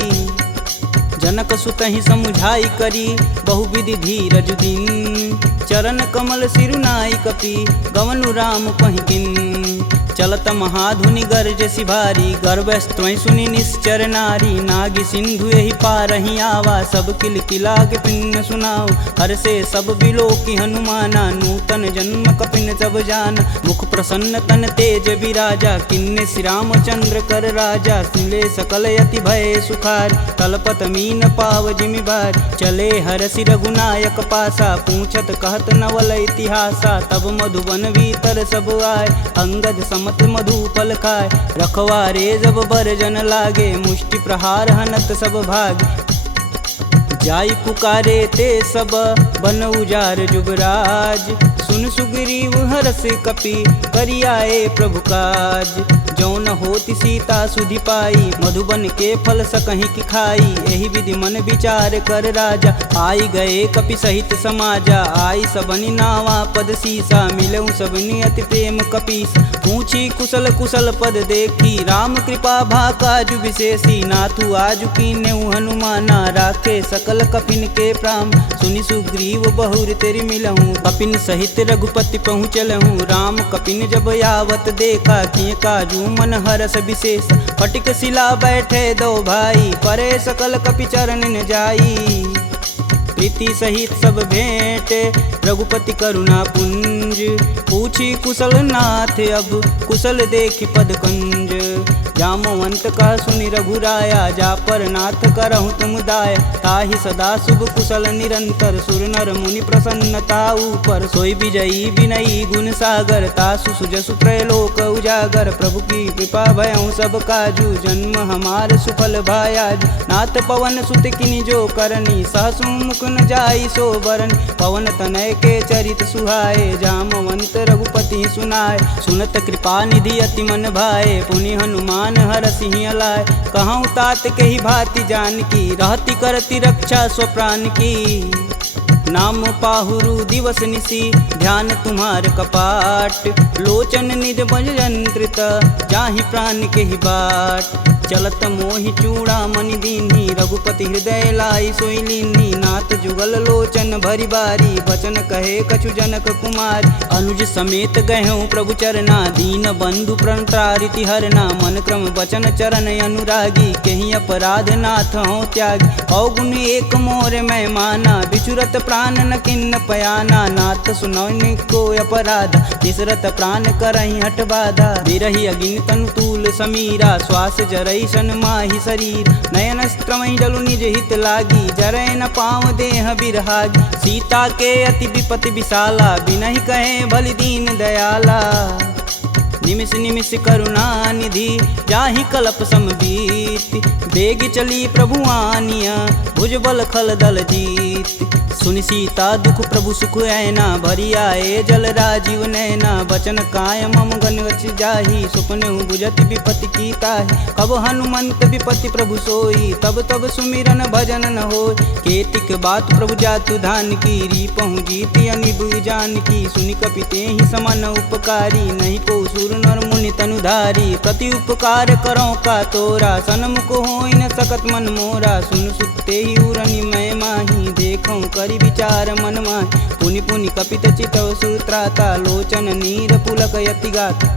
जनक सुतहि समुझाई करी, बहुविधि धीरज दिन। चरण कमल सिरुनाई कपि, गवनु राम पहिकिन। चलत महाधुनि गर्ज सिभारी, गर्भस्त्वं सुनि निश्चर नारी। नागी सिंधु यही पारहि आवा, सब किल किला के पिन सुनाओ। हर से सब बिलोकि हनुमाना, नूतन जन्म कपिन सब जान। मुख प्रसन्न तन तेज विराजा, किन्ने श्री रामचंद्र कर राजा। सुले सकल यति भय सुखार, तलपत मीन पाव जिमि बार। चले हरसि रघुनायक पासा, पूछत कहत नवल इतिहासा। तब मधुबन भीतर सब आए, अंगद मत मधुपल खाए। रखवारे जब बरजन लागे, मुष्टि प्रहार हनत सब भाग। जाई पुकारे ते सब, बन उजार जुबराज। सुन सुग्रीव हरस कपि, करियाए प्रभु काज। जौन होति सीता सुधि पाई, मधुबन के फल सकहि की खाई। एहि विधि मन विचार कर राजा, आई गए कपि सहित समाजा। आई सबनि नावा पद सीसा, मिलऊँ सबनि अति प्रेम कपीस। पूछी कुशल कुशल पद देखी, राम कृपा भा काजु विशेषी। नाथु आजु कीन्हु हनुमाना, राखे सकल कपिन के प्राम। सुनि सुग्रीव बहुर तेरि मिलहूँ, कपिन सहित रघुपति पहुँचलहूँ। राम कपिन जब यावत देखा, किए काजू मन हरस विशेष। फटिक शिला बैठे दो भाई, परे सकल कपि चरण न जाई। प्रीति सहित सब भेंट, रघुपति करुणा पुंज। पूछी कुशल नाथ अब कुशल देखि पद कंज। जामवंत कह सुनि रघुराया जा पर नाथ करहु तुम दाया। ताहि सदा शुभ कुशल निरंतर सुर नर मुनि प्रसन्नता ऊपर। सोई विजयी विनयी गुण सागर तासु सुजसु त्रैलोक उजागर। प्रभु की कृपा भयउ सब काजू जन्म हमार सुफल भायाज। नाथ पवन सुत किनि जो करनी सहसु मुख न जाई सो बरन। पवन तनय के चरित सुहाए जामवंत रघुपति सुनाए। सुनत कृपा निधि अति मन भाए पुनि हनुमान हर सिंह लाए। कहूँ तात के ही भांति जान की रहती करती रक्षा स्वप्राण की। नाम पाहुरु दिवस निसी ध्यान तुम्हार कपाट। लोचन निज बज यंत्रित जाहि प्राण के ही बाट। चलत मोहि चूड़ा मनि दीन्ही रघुपति हृदय लाई सोई लीन्ही। नाथ जुगल लोचन भरी बारी बचन कहे कछु जनक कुमार। अनुज समेत गहूँ प्रभु चरना दीन बंधु प्रणतारिति हरना। मन क्रम बचन चरण अनुरागी कहीं अपराध नाथ हो त्यागी। अवगुण एक मोर मैं माना बिचुरत प्राण न किन्न पयाना। नाथ सुनौनि को अपराध निसरत प्राण करहि हठ बाधा। बिरहि अगिन तनु तूल समीरा श्वास जरई सन माहि शरीर। नयन स्त्रमहि जलु निज हित लागी जरै न पाँव देह बिरहागी। सीता के अति विपति विशाला बिनहि कहे बलि दीन दयाला। निमिष निमिष करुणा निधि जाहि कलप समबीत। बेग चली प्रभु आनिया भुजबल खल दल जीत। सुनि सीता दुख प्रभु सुख ऐना भरी आए जल राजीव नैना। बचन काय मम गन गच जाहि सुपने बुझत विपति की ताहि। कब हनुमंत विपति प्रभु सोई तब तब सुमिरन भजन न होय। केतिक बात प्रभु जातु धान की रीपहु जीति अनिब जान की। सुनि कपि तेहि समन उपकारी नहीं को सुर नर मुनि तनुधारी। प्रति उपकार करो का तोरा सनमुख होई न सकत मन मोरा। सुन सुते ही उरनि मैं माही देखऊँ करि विचार मन माहि। पुनि पुनि कपित चितव सुत्राता लोचन नीर पुलक यति गाता।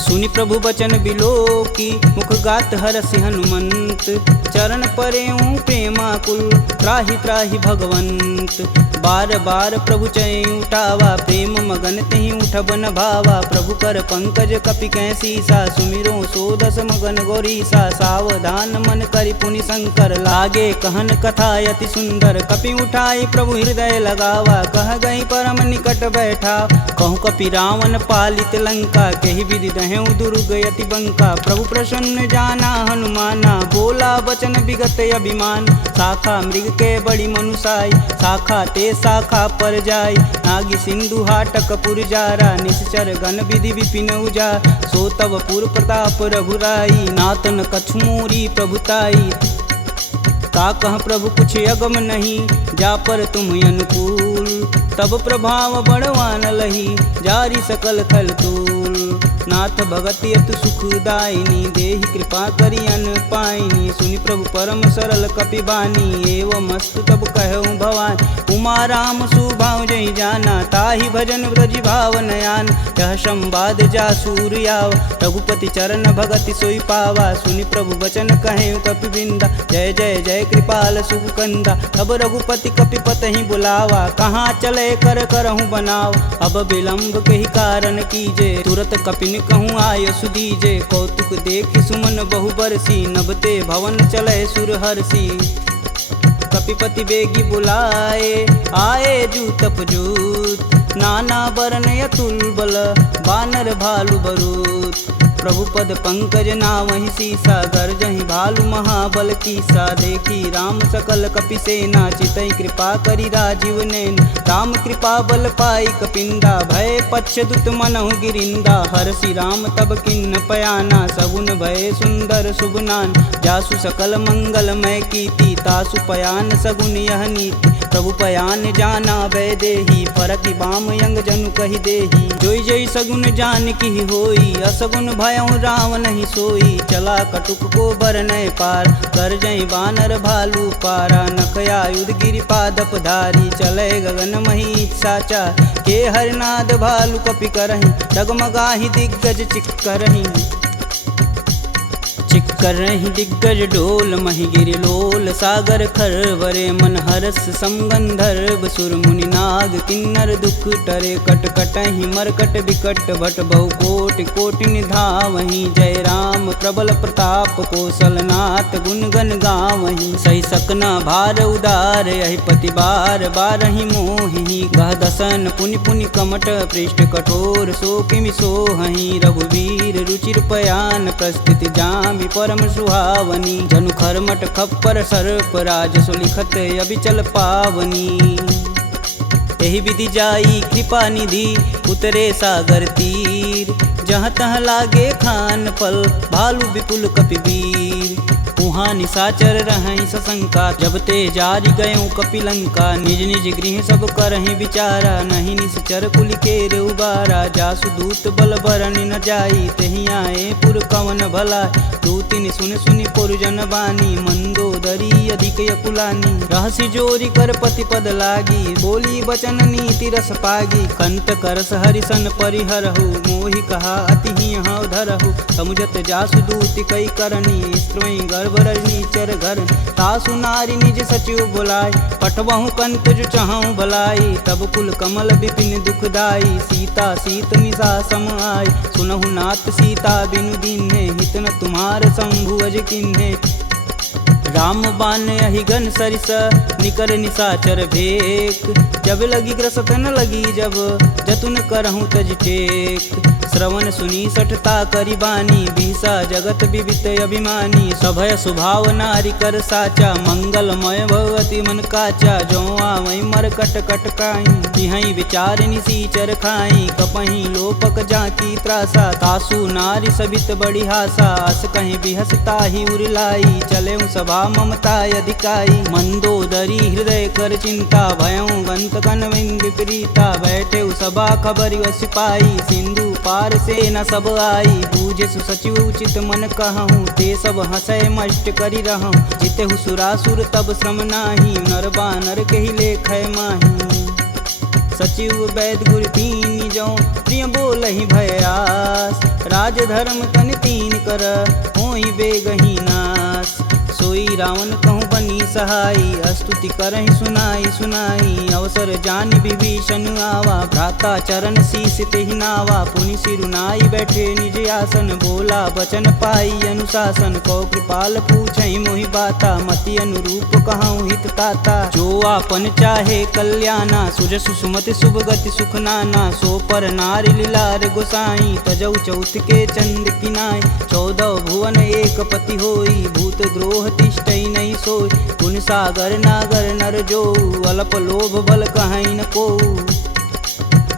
सुनि प्रभु बचन बिलोकी मुख गात हरसि हनुमंत। चरण परेऊँ प्रेमाकुल त्राहि त्राहि भगवंत। बार बार प्रभु चै उठावा प्रेम मगन तेहि उठब न भावा। प्रभु कर पंकज कपि कैसीसा सुमिरो सोदस मगन गौरीसा। सावधान मन करि पुनि शंकर लागे कहन कथा अति सुंदर। कपि उठाई प्रभु हृदय लगावा कह गई परम निकट बैठा। कहूँ कपि रावण पालित लंका केहि विधि दहें दुर्ग यति बंका। प्रभु प्रसन्न जाना हनुमाना बोला वचन विगत अभिमान। शाखा मृग के बड़ी मनुसाई शाखा ते शाखा पर जाई। नागी सिंधु हाटक पुरजारा निश्चर गण विधि विपिन उजा। सो तब पुर प्रताप रघुराई नातन कछुमूरी प्रभुताई। का कह प्रभु कुछ अगम नहीं जा पर तुम अनुकूल। तब प्रभाव बड़वान लही जारी सकल खल तूल। नाथ भगति अतु सुखदायिनी देहि कृपा करि अन पाइनी। सुनि प्रभु परम सरल कपि बानी एवं मस्तु तब कहऊँ भवानी। उमा राम सुभाव जहि जाना ताहि भजन ब्रज भाव नयान। यह संवाद जा सूर्याव रघुपति चरण भगति सोई पावा। सुनि प्रभु बचन कहें कपि बिंदा जय जय जय कृपाल सुख कंदा। अब रघुपति कपि पतहि बुलावा कहाँ चले कर करहूँ बनाव। अब विलंब के ही कारण कीजे तुरत कपिन कहूँ आय सुदीजे। कौतुक देख सुमन बहु बरसी नभते भवन चले सुर हर्षि। कपिपति बेगी बुलाए आए जूतप जूत। नाना वर्ण अतुल बल बानर भालु बरूत। प्रभु पद पंकज नावहि सीसा गर्जहि भालु महाबल कीसा। देखी राम सकल कपि सेना चितई कृपा करि राजीव नैन। राम कृपा बल पाई कपिंदा भय पश्चदुत मनहु गिरिंदा। हरसि राम तब किन्न पयाना सगुन भय सुंदर शुभनान। जासु सकल मंगलमय कीर्ति तासु पयान सगुन यह नीति। प्रभु पयान जाना भय देही फरकि बाम यंग जनु कहि देही। जोई जोई सगुन जान की होई असगुन भयउ राम नहीं सोई। चला कटुक को बरनय पार कर जई बानर भालू पारा। नखया युध गिरि पादप धारी चले गगन मही साचा। के हरनाद भालू कपि करहि डगमगाहि दिग्गज चिक करहि। चिक कर रही दिग्गज डोल महिगिरि लोल सागर खरवरे मन हरस समगंधर्व सुर मुनि नाग किन्नर दुख टरे कट कटहि मरकट विकट भट बहु कोटि कोटि निधावहि जय राम प्रबल प्रताप कौशलनाथ गुण गण गावहि सही सकना भार उदार यही पति बार बारहि मोहि गह दसन पुनि पुनि कमट पृष्ठ कठोर सो किमि सोहहि रघुवीर रुचिर पयान प्रस्थिति जामि परम सुहावनी जनु खरमट खप्पर सर्प राजसु लिखत अबिचल पावनी एहि विधि जाई कृपा निधि उतरे सागर तीर जहाँ तहाँ लागे खान फल भालू विपुल कपिवीर उहाँ निशाचर रहहि सशंका जब ते जारि गयों कपिलंका निज निज गृह सब करहि विचारा नहीं निश्चर कुलिकेर उबारा जासु दूत बल बरनि न जाई तेहि आए पुर कवन भला दूतिन सुन सुनि पुरजन बानी मंदोदरी अधिक यकुलानी रहसि जोरी कर पति पद लागी बोली बचन नीति रस पागी कंत करस हरिसन परिहरहु मोहि कहा अति ही हव धरहु समुझत जासु दूति कई करनी स्त्रवई गर्भ रजनी चर घर तासु नारी निज सचिव बुलाय पठवहु कंत जो चाहूं भलाई तब कुल कमल विपिन दुखदाई सीता सीत निशा सम आय सुनहु नाथ सीता बिनु दीन्हे हित न तुम्हार शंभु अज किन्हे राम बान अहिगन सरिस निकर निशाचर भेक जब लगी ग्रसत न लगी जब जतुन करहूँ तज टेक श्रवण सुनी सठता करी बानी बिहसा जगत विवित अभिमानी सभय स्वभाव नारी कर साचा मंगलमय भगवती मन काचा जो आवई मर कट कट काई तिहई विचार निसीचर खाई कपही लोपक जाकी त्रासा तासु नारी सबित बड़ी हासा अस कहीं बिहसता ही उरलाई चले सभा ममता अधिकाई मंदोदरी हृदय कर चिंता भयं गंत कनविंद विपरीता बैठे सभा खबर सिपाही सिंधु पार से न सब आई बूझे सचिव उचित मन कहूँ ते सब हंसय मष्ट करी रहूँ जिते सुरासुर तब श्रम नाही नर बानर के ही लेख माही सचिव वैद गुर तीन जो प्रिय बोल ही भयास राज धर्म तन तीन कर होई बेगही नास सोई रावण कहूँ बनी सहाई स्तुति करहि सुनाई सुनाई अवसर जान विभीषण आवा भ्राता चरण शीस तेहि नावा पुनि सिरुनाई बैठे निज आसन बोला बचन पाई अनुशासन कौ कृपाल पूछहि मोहि बाता मति अनुरूप कहूँ हित ताता जो आपन चाहे कल्याणा सुजसु सुमति शुभ गति सुख नाना सो पर नारी लीलार गोसाई तजौ चौथ के चंद किनाय 14 भुवन एक पति होई भूत द्रोह तिष्ठई नहीं सोई गुण सागर नागर नर जो अल्प लोभ बल कहीं न को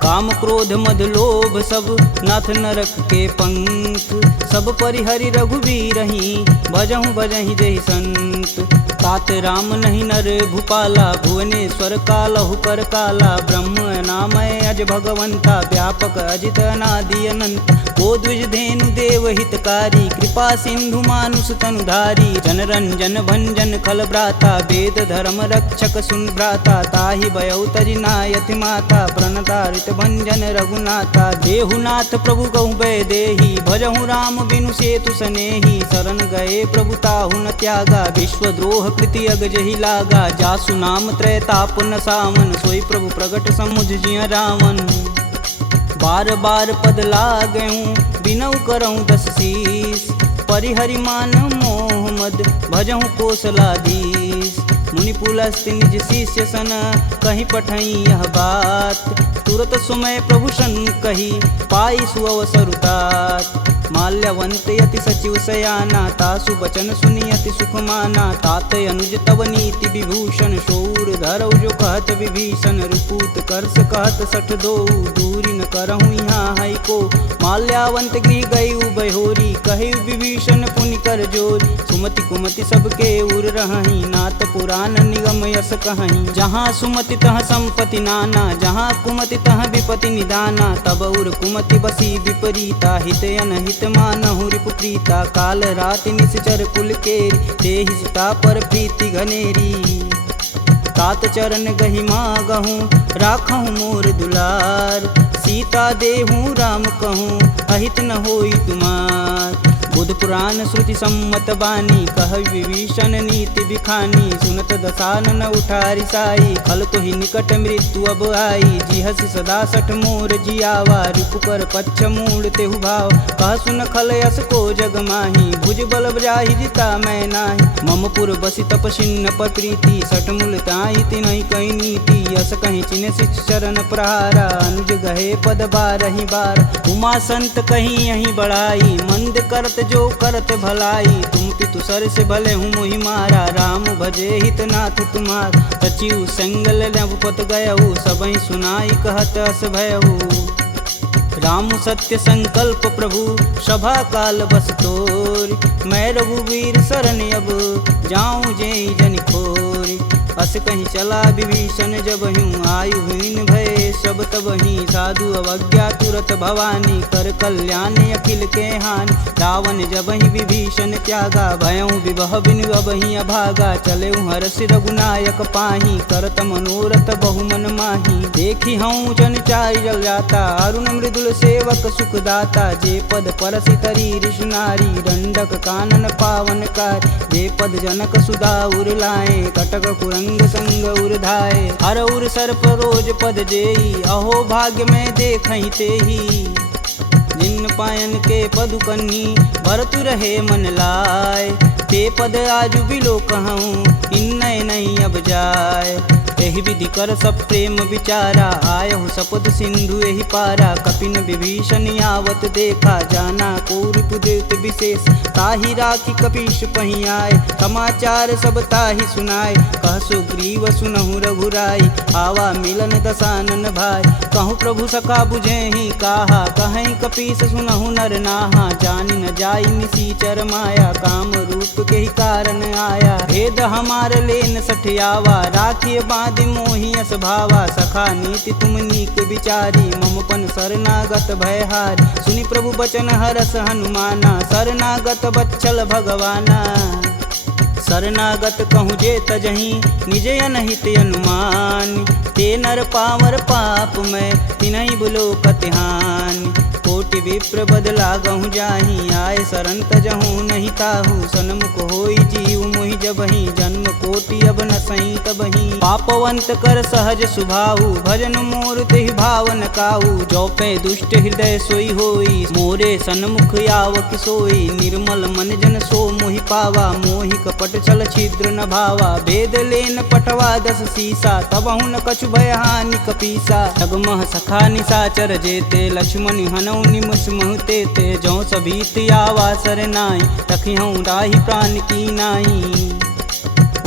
काम क्रोध मद लोभ सब नाथ नरक के पंख सब परिहरि रघुवीरहि भजहु भजहि जहि संत तात राम नहीं नर भूपाला भुवनेश्वर कालहु कर काला ब्रह्म नामय अज भगवंता व्यापक अजित अनादि अनंत को द्विज धेनु देव हितकारी कृपा सिंधु मानुष तनुधारी जन रंजन भंजन खल भ्राता वेद धर्म रक्षक सुन भ्राता ताहि भयउ तजि नायति माता प्रणतारित भंजन रघुनाथा देहुनाथ प्रभु कहु भय देहि भजहु राम बिनु सेतु सनेहि शरण गए प्रभु ताहु न त्यागा विश्वद्रोह कृति अगजहि लागा जासु नाम त्रैताप न सावन सोई प्रभु प्रगट समुझ जिय रावण बार बार पद लागऊं बिनऊ करऊं 10 शीस परिहरि मान मोह मद भजहु कौशलाधीश मुनि पुलस्त निज शिष्य सन कहीं पठई यह बात तुरत सुमय प्रभु सन कही पाई सुअवसरुतात माल्यवंत यति सचिव सयाना तासु बचन सुनियति सुख माना तात अनुज तव नीति विभूषण शौर धरौ जो कहत विभीषण रुपूत करस कहत सठ दो दूरी न करहूँ यहाँ है को माल्यावंत गृह गई बहोरी कहे विभीषण पुनि कर जोरी सुमति कुमति सबके उर रही नाथ पुराण निगम यस कहीं जहाँ सुमति तह संपत्ति नाना जहाँ कुमति तह विपति निदाना तब उर कुमति बसी विपरीता हित अनहित मानहु रिपुप्रीता काल राति निश्चर कुल केरी देहि सीता पर प्रीति घनेरी तात चरण गहि मागहूँ राखहूँ मोर दुलार सीता देहूँ राम कहूँ अहित न होई तुमार बुध पुराण श्रुति सम्मत बानी, कह विभीषण नीति बिखानी। सुनत दसानन उठारी साई, खल तो ही निकट मृत्यु अब आई। जिहसि सदा सठ मोर जियावा, रिपुकर पच्छ मूड तेहु भाव। कह सुन खल यस को जग माही, भुज बल जाहि जिता मैं नाही। मम पुर बसि तपसिन्न पर प्रीति, सठ मूल ताहि तिनहि कही नीति। यस कहीं चिन्ह शिष चरण प्रहारा, अनुज गहे पद बारहि बार। उमा संत कहीं यहीं बढ़ाई, मंद करत जो करत भलाई। तुम पितु सर से भले हूँ मोहि मारा, राम भजे हित नाथ तुम्हार। सचिव संगल नवपत गयहु, सबहि सुनाई कहत अस भयहु। राम सत्य संकल्प प्रभु, सभा काल बस तोरि। मैं रघुवीर शरण अब, जाऊं जेहि जन खोरि। अस कहीं चला विभीषण जब हूँ, आयुहीन भय सब तब ही। साधु अवज्ञा तुरत भवानी, कर कल्याण अखिल के हानि। रावण जब ही विभीषण त्यागा, भयऊँ विवह बिनु अब ही अभागा। चले हरष रघुनायक पाही, करत मनोरथ बहुमन माही। देखी हूँ जन चारि जल जाता, अरुण मृदुल सेवक सुखदाता। जे पद परसि तरी ऋषि नारी, दंडक कानन पावन कार। जे पद जनक सुधा उर लाए, कटक कुरंग संग उर धाये। हर उर सर्प रोज पद जेई, अहो भाग्य में देखहि तेहि। जिन पायन के पदु कन्ही, भरतु रहे मन लाय। ते पद आजु बिलो कहूँ, इन्नय नहीं अब जाय। एहि विधि कर सब प्रेम विचारा, आयहु सपद सिंधु एहि पारा। कपिन विभीषण आवत देखा, जाना कौरव देत विशेष। ताहि राखी कपीश पही आए, समाचार सब ताहि सुनाए। कह सुग्रीव सुनहु रघुराई, आवा मिलन दसानन भाई। कहूँ प्रभु सखा बुझेहि काहा, कहीं कपीस सुनहु नर नाहा। जानि न जाई निसीचर माया, काम रूप के ही कारण आया। भेद हमार लेन सठियावा, राखिय बांधि मोहि यस भावा। सखा नीति तुम नीक विचारी, ममपन शरणागत भयहार। सुनि प्रभु बचन हरस हनुमाना, शरणागत बच्चल भगवाना। शरणागत कहूँ जे तजहि, निज अनहित अनुमान। ते नर पावर पाप में, तिन्हि बुलोकत हानि। कोटि विप्र बदला गहूँ जाहि, आय शरण तजहूँ नहीं ताहू। सन्मुख होई जीव मोहि जबहि, जन्म कोटि अब न सही तबहि। पापवंत कर सहज सुभाहु, भजन मोर तेहि भावन काहू। जो पे दुष्ट हृदय सोई होई, मोरे सन्मुख आव किसोई। निर्मल मन जन सो मोहि पावा, मोहि कपट छल छिद्र न भावा। भेद लेन पटवा दस सीसा, तबहु न कछु भय हानि कपीसा। जगमह सखा निशाचर जेते, लक्ष्मण हनौ निमिष महते ते। जौ सभीत आवा सरनाई, तखिहूँ राहि प्राण की नाई।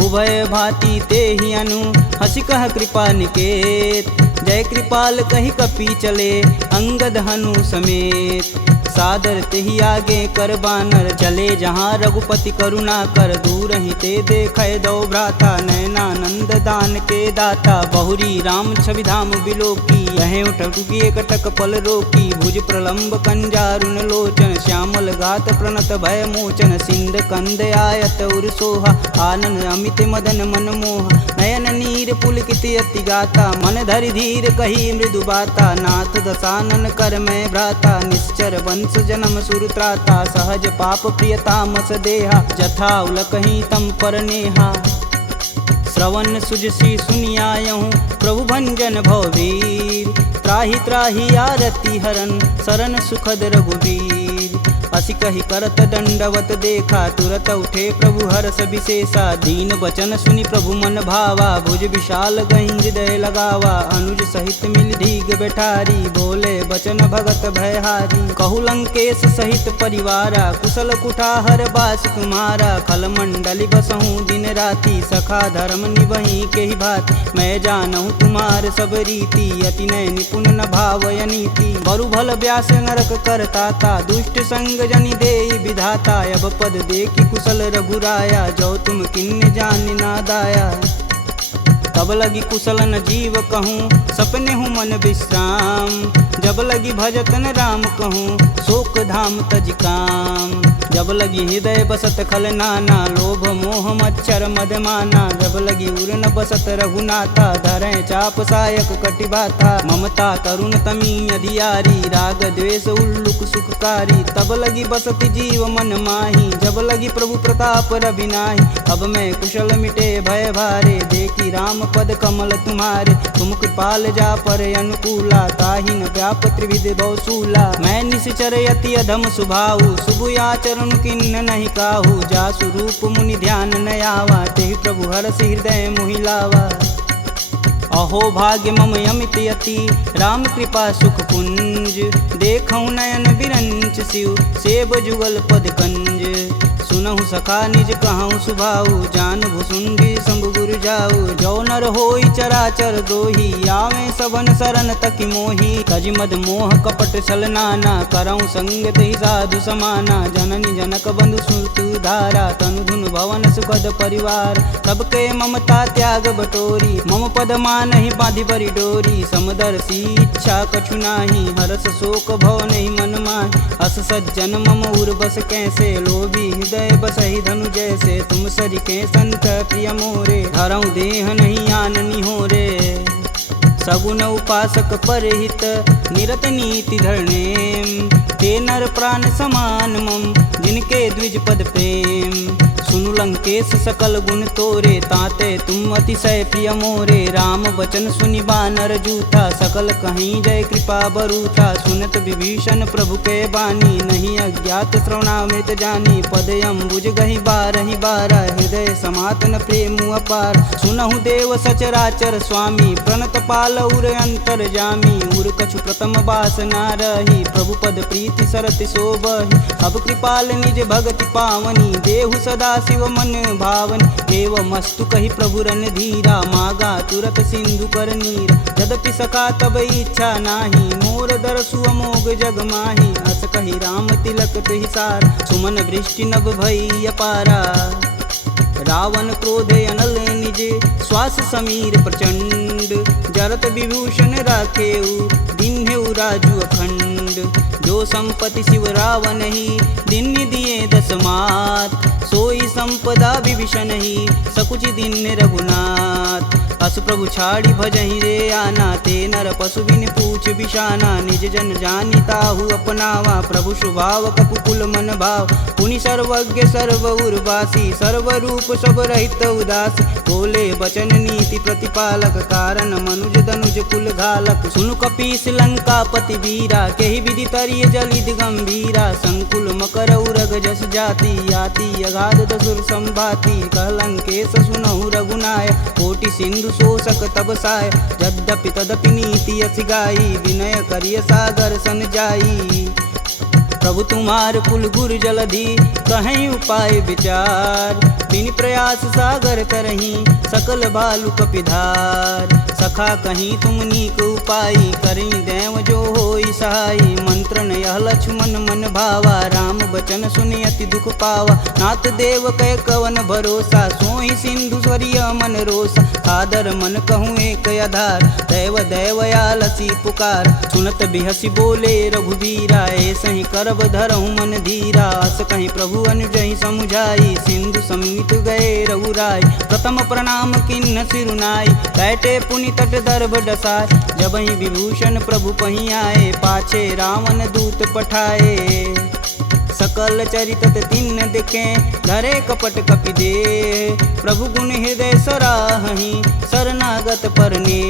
उभय भांति ते ही अनु, हंसी कह कृपा निकेत। जय कृपाल कही कपी चले, अंगद हनु समेत। सादर तेहि आगे कर बानर, चले जहाँ रघुपति करुणा कर। दूर ही ते देखे दो भ्राता, नयनानंद दान के दाता। बहुरी राम छवि धाम बिलोकी, यह उठुकी कटक पल रोकी। भुज प्रलंब कंजारुन लोचन, श्यामल गात प्रणत भय मोचन। सिंध कंद आयत उर सोहा, आनन अमित मदन मन मोह। नयन नीर पुलकित अति गाता, मन धरि धीर कही मृदु बाता। नाथ दसानन कर मैं भ्राता, निश्चर वंश जन्म सुर त्राता। सहज पाप प्रियतामस देहा, जथा उलकहि तम पर नेहा। श्रवण सुजसी सुनियायहूँ, प्रभु भंजन भववीर। त्राहि त्राहि आरती हरन, शरण सुखद रघुवीर। असी कही करत दंडवत देखा, तुरत उठे प्रभु हर्ष विशेषा। दीन वचन सुनि प्रभु मन भावा, भुज विशाल गहि हृदय लगावा। अनुज सहित मिल धीग बैठारी, बोले बचन भगत भयहारी। कहु लंकेश सहित परिवारा, कुशल कुठाहर बास तुम्हारा। खल मंडली बसहूँ दिन राति, सखा धर्म निबहि के ही भात। मैं जानहूँ तुम्हार सब रीति, अति नय निपुण न भावय नीति। बरु भल व्यास नरक करताता, दुष्ट संग जनि देई विधाता। अब पद देखि कुशल रघुराया, जो तुम किन्ने जान ना दाया। तब लगी कुशल न जीव कहूँ, सपने हूँ मन विश्राम। जब लगी भजतन राम कहूँ, शोक धाम तज काम। जब लगी हृदय बसत खल नाना, लोभ मोह मच्छर मदमाना। जब लगी उर न बसत रघुनाथा, धरें चाप सायक कटिबाथा। ममता तरुण तमी अधियारी, राग द्वेष उल्लुक सुखकारी। तब लगी बसत जीव मन माही, जब लगी प्रभु प्रताप रविनाही। अब मैं कुशल मिटे भय भारे, देखी राम पद कमल तुम्हारे। तुम कृपाल जा पर अनुकूला, ताहि न व्याप त्रिविध बहुसूला। मैं निश्चर यति अधम सुभाऊ, शुभ आचरण किन्न नहीं काहू। जासु रूप मुनि ध्यान न आवा, तेहि प्रभु हरषि हृदय मोहि लावा। अहो भाग्य मम यमित यति, राम कृपा सुख कुंज। देखऊँ नयन बिरंच शिव, सेब जुगल पद कंज। सुनहु सखा निज कहूँ सुभाऊ, जान भुसुंडी शंभु गुरु जाऊ। जो नर होई चराचर द्रोही, आवे सबन शरण तकि मोही। तज मद मोह कपट छल नाना, करऊँ संगत ही साधु समाना। जननी जनक बंधु सुत धारा, तनु धुन भवन सुखद परिवार। सबके ममता त्याग बटोरी, मम पद मानहि बांधि बरी डोरी। समदर्शी इच्छा कछु नाही, हरस शोक भव नहीं मन माहि। अस सज्जन मम उर बस कैसे, लोभी हृदय बसहि धनु जैसे। तुम सरिके संत प्रिय मोरे, धरऊँ देह नहीं आननी हो रे। सगुन उपासक परहित, निरत नीति धरनेम। ते नर प्राण समान मम, जिनके द्विज पद प्रेम। सुनु लंकेश सकल गुण तोरे, ताते तुम अतिशय प्रिय मोरे। राम बचन सुनि बानर जूथा, सकल कहीं जय कृपा बरूथा। सुनत विभीषण प्रभु के बानी, नहीं अज्ञात श्रवणामृत जानी। पद अम्बुज गहि बारहि बारा, हृदय समातन प्रेम अपार। सुनहु देव सचराचर स्वामी, प्रणत पाल उर अंतर जामी। उर कछु प्रथम बास ना रही, प्रभु पद प्रीति सरति शोभहि। अब कृपाल निज भगति पावनी, देहु सदा शिव मन भावनी। एवं मस्तु कही प्रभु रन धीरा, मागा तुरत सिंधु कर नीर। यद्यपि सखा तब इच्छा नाही, मोर दरसु अमोघ जग माही। अस कही राम तिलक तुहि सार, सुमन वृष्टि नभ भई अपारा। रावण क्रोधे अनल निज, श्वास समीर प्रचंड। जरत विभूषण राखेऊ, दिन्हेऊ राजु अखंड। जो संपत्ति शिव रावण ही, दिन दिए दस मात। सोई संपदा विभीषण ही, सकुच दिन रघुनाथ। अस प्रभु छाड़ी भजहि रे आना, ते नर पशु बिन पूछ बिशाना। निज जन जानि ताहु अपनावा, प्रभु स्वभाव कपुकुल मन भाव। पुनि सर्वज्ञ सर्व उर्वासी, सर्वरूप सब रहित उदासी। बोले बचन नीति प्रतिपालक, कारण मनुज धनुज कुल घालक। सुनु कपीस लंकापति वीरा, केहि विधि तरिय जलिद गंभीरा। संकुल मकर उरग जस जाति, याति अगाध दसुर संभाति। कह लंकेश सुनहु रघुनाय, कोटि सिंधु शोषक तब साय। यद्यपि तदपि नीति यस गाई, विनय करिय सागर सन जाई। प्रभु तुम्हार कुल गुर जलधि, कहीं उपाय विचार। बिन प्रयास सागर तरही, सकल बालु कपिधार। सखा कहीं तुम नीक उपाय, करी देव जो होई सहाई। मंत्र न यह लक्ष्मण मन भावा, राम बचन सुनि अति दुख पावा। नाथ देव कह कवन भरोसा, सोहि सिंधु स्वरिय मन रोसा। सादर मन कहूँ एक आधार, दैव दैवयालसी पुकार। सुनत बिहसी बोले रघुबीरा, ऐसे ही करब धरहु मन धीरा। अस कहीं प्रभु अनुजहि समुझाई, सिंधु समीत गए रघुराय। प्रथम प्रणाम किन्न सिरुनाई, बैठे पुनि तट दर्भ डसाय। जब ही विभूषण प्रभु पही आए, पाछे रावण दूत पठाए। सकल चरितत तिन्न दिखे, धरे कपट कपि दे। प्रभु गुण हृदय सराहहि, शरणागत परने।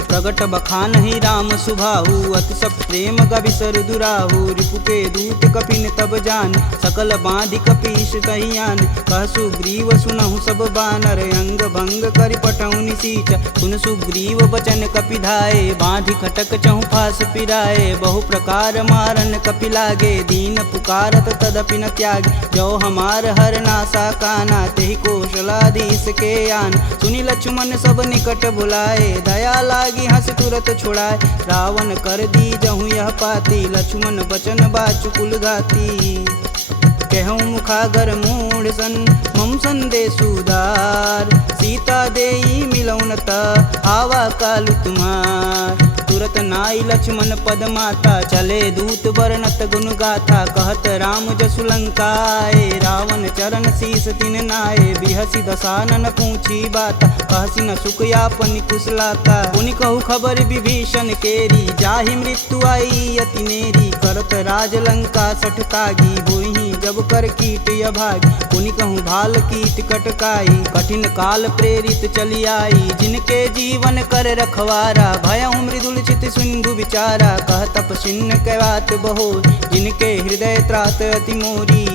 प्रगट बखानहि राम सुभाहु, अति सब प्रेम गविसर दुराहु। रिपु के दूत कपिन तब जान, सकल बांधि कपीश तहियान। कह सुग्रीव सुनहु सब बानर, अंग भंग करि पठौनि निसीच। सुन सुग्रीव बचन कपि धाये, बांधि खटक चहु फास पिराए। बहु प्रकार मारन कपि लागे, दीन पुकारत तदपि न त्यागे। जो हमार हर नासा काना, तेहि कौशलाधीश के आन। सुनि लक्ष्मण सब निकट बुलाए, दया लागी हंस तुरत छुड़ाए। रावण कर दी जहु यह पाती, लक्ष्मण बचन बाचु कुल घाती। कहूँ मुखागर मूढ़ सन, मम संदेश उदार। सीता देई मिलौन त, आवा कालु तुम्हार। तुरत नाई लक्ष्मण पद माता, चले दूत बरनत गुण गाथा। कहत राम जसु लंकाए, रावण चरण शीस तिन नाये। बिहसी दसानन पूछी बात, कहसी न सुख यापन कुशलाता। पुनि कहु खबर विभीषण केरी, जाहि मृत्यु आई अति नेरी। करत राज लंका सठ तागी, होहि जब कर कीट अभागी। पुनि कहूँ भाल कीट कटकाई, कठिन काल प्रेरित चली आई। जिनके जीवन कर रखवारा, भयउ मृदुल चित सिंधु विचारा। कह तपसिन्न कै बात बहो, जिनके हृदय त्रात अति मोरी।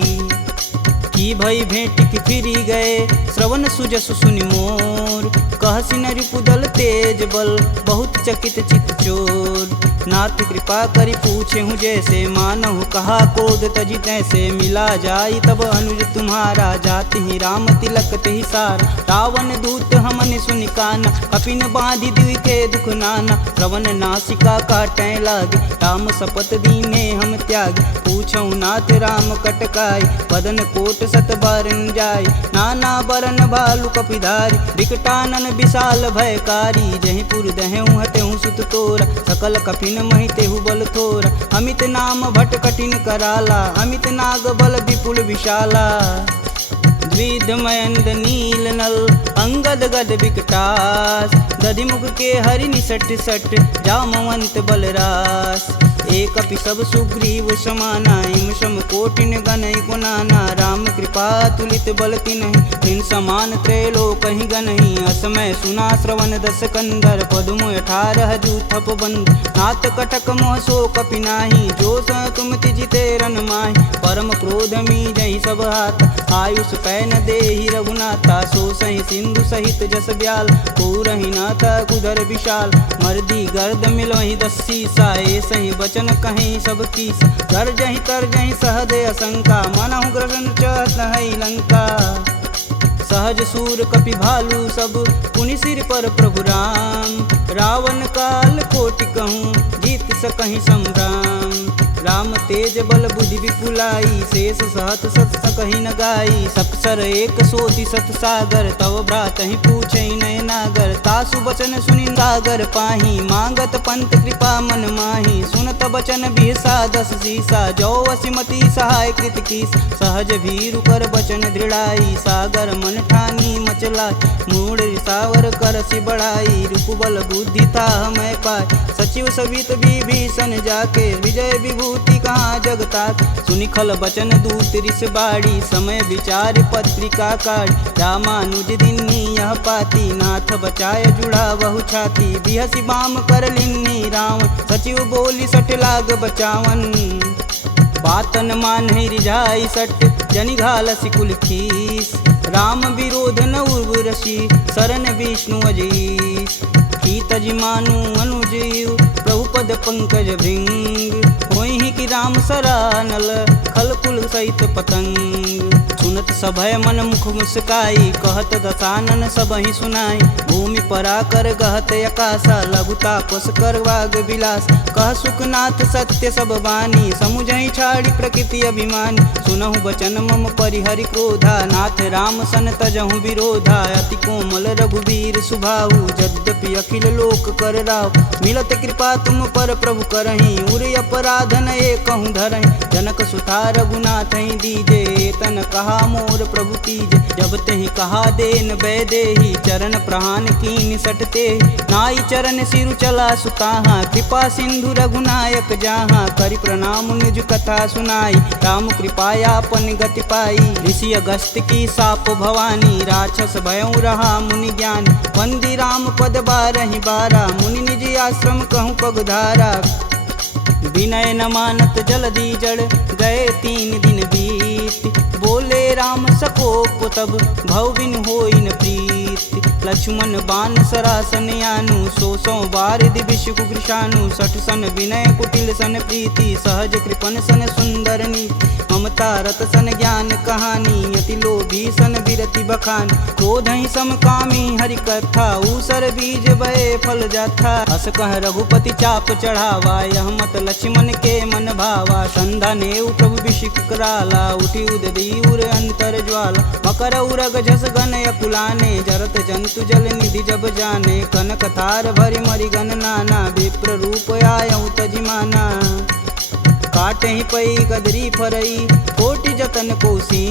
की भई भेंट की फिरी गए, श्रवण सुजसु सुनि मोर। कहसी न रिपुदल तेज बल, बहुत चकित चित चोर। नाथ कृपा करि पूछे हूँ जैसे, मानहु कहा क्रोध तजि तैसे। मिला जाई तब अनुज तुम्हारा, जाति ही राम तिलक तेहि सार। रावण दूत हमन सुनि काना, कपिन बांधि दिवि के दुख नाना। श्रवण नासिका काटै लागे, राम शपथ दीने हम त्यागे। पूछौ नाथ राम कटकाई, बदन कोट सत बारन जाय। नाना बरन भालु कपिधारी, विकटानन विशाल भयकारी। जहीं पुर दहेउ हतेउ सुत तोरा, सकल कपिन महि तेहु बल थोरा। अमित नाम भट कठिन कराला, अमित नाग बल विपुल विशाला। द्विध मयंद नील नल, अंगद गद विकटास। दधिमुख के हरि निसट सट, जामवंत बलरास। एक अपि सब सुग्रीव समाना, इम सम कोटिन गनहि गुनाना। राम कृपा तुलित बल तिन्हि, तिन समान त्रैलोकहि गनहि। असमय सुना श्रवण दस कंदर, पदुम 18 जूथप बंद। नाथ कटक मोह सो कपि नाही, जो स तुम तिजिते रन माहि। परम क्रोध मीजहि सब हाथ, आयुष पै न देहि रघुनाथा। सो सहि सिंधु सहित जस ब्याल, पूरहि नाथा कुधर विशाल। मर्दी गर्द मिलहि 10 सीसा, सही बचन कहीं सब कीस। गर्जहि तरजहि सहदे असंका, मनहु ग्रसन चहत है लंका। सहज सूर कपि भालू सब, पुनि सिर पर प्रभु राम। रावण काल कोटि कहूँ, जीत सकहि संग्राम। राम तेज बल बुद्धि विपुलाई, शेष सहत सत सकहि न गाई। सकसर एक सोति सत सागर, तव भ्रातहि पूछै नय नागर। तासु बचन सुनि सागर पाही, मांगत पंत कृपा मन माही। सुनत बचन बिहसा 10 सीसा, जो वसिमति सहाय कृत कीस। सहज भीरु कर बचन दृढ़ाई, सागर मन ठानी मचला। मूढ़ रिसावर करसि बढ़ाई, रूप बल बुद्धि था मैं पाय। सचिव सवित विभीषण जाके, विजय विभूति कहाँ जगता। सुनि खल बचन दूत रिस बाड़ी, समय विचार पत्रिका काढ़। रामानुज दिन्नी यह पाती, नाथ बचाय जुड़ा बहु छाती। बिहसी बाम कर लिन्नी रावण, सचिव बोली सठ लाग बचावन। बातन मानहि रिझाई सट, जनि घालसि कुल खीस। राम विरोध न उर्वरसी, शरण विष्णु अजीस। की तजि मानु अनुजीव, प्रभु पद पंकज भृंग। होहि कि राम सरानल, खल कुल सहित पतंग। सुनत सभय मन मुख मुस्काई, कहत दसानन सबहि सुनाई। भूमि परा कर गहत आकाशा, लघुता पस कर वाग विलास। कह सुखनाथ सत्य सब बानी, समुझहि छाड़ी प्रकृति अभिमानी। सुनहु बचन मम परिहरि क्रोधा, नाथ राम सन तजहु विरोधा। अति कोमल रघुवीर सुभाऊ, यद्यपि अखिल लोक कर राव। मिलत कृपा तुम पर प्रभु करहि, उर अपराध न एकहु धरहि। जनक सुता रघुनाथ दीजे, तन कहा मोर प्रभु तीजे। जब तेहि कहा देन वैदेही, चरण प्रहान कीन सटते। नाई चरण सिरु चला सुताहा, कृपा सिंधु रघुनायक जहाँ। करि प्रणाम निज कथा सुनाई, राम कृपायापन गति पाई। ऋषि अगस्त की साप भवानी, राक्षस भयउ रहा मुनि ज्ञानी। वंदी राम पद 12 बारा, मुनि निज आश्रम कहूँ पगधारा। विनय न मानत जलधि जड़, गए 3 दिन बीत। बोले राम सकोप तब, भव बिन होई न प्रीत। लक्ष्मण बान सरासन यानु, 100 बार दिविश कुकृशानु। 60 सन विनय कुटिल सन प्रीति, सहज कृपन सन सुंदर नीति। ममता रत सन ज्ञान कहानी, अति लोभी सन विरति बखान। क्रोधहि समकामी हरि कथा, ऊसर बीज बए फल जाथा। अस कह रघुपति चाप चढ़ावा, यह मत लक्ष्मण के मन भावा। संधा नेउ प्रभु बिषिक कराला, उठी उददी उर अंतर ज्वाला। मकर उरग झस गन अकुलाने, जरत जंतु जल निधि जब जाने, कनक तार भरि मरिगन नाना, विप्र रूप आयऊ तजिमाना। काटे ही पई गदरी फरई, कोटि जतन कोसी,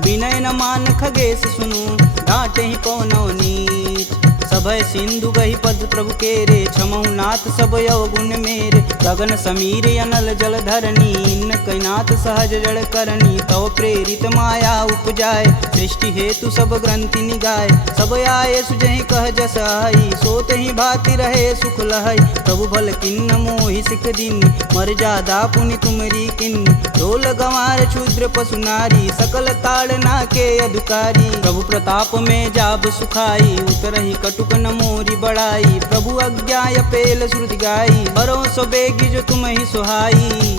विनय न मान खगेश सुनु, डांटे ही पवनौ नीच। सभय सिंधु गही पद प्रभु केरे, छमहु नाथ सब अवगुण मेरे। गगन समीर अनल जल धरनी, इन कैनाथ सहज जड़ करनी। तव प्रेरित माया उपजाय, सृष्टि हेतु सब ग्रंथि निगाय। सब आये सुजहि कह जस आई, सोत ही भाति रहे सुख लहै। प्रभु भल किन्न मोहि सिख दीनी, मर्यादा पुनि तुमरी किन्नी। ढोल गंवार क्षुद्र पशु नारी, सकल ताड़ना के अधिकारी। प्रभु प्रताप में जाब सुखाई, उतरहि कटुक न मोरी बड़ाई। प्रभु अज्ञा पेल श्रुति गाई, बरो सो बेगी जो तुम ही सुहाई।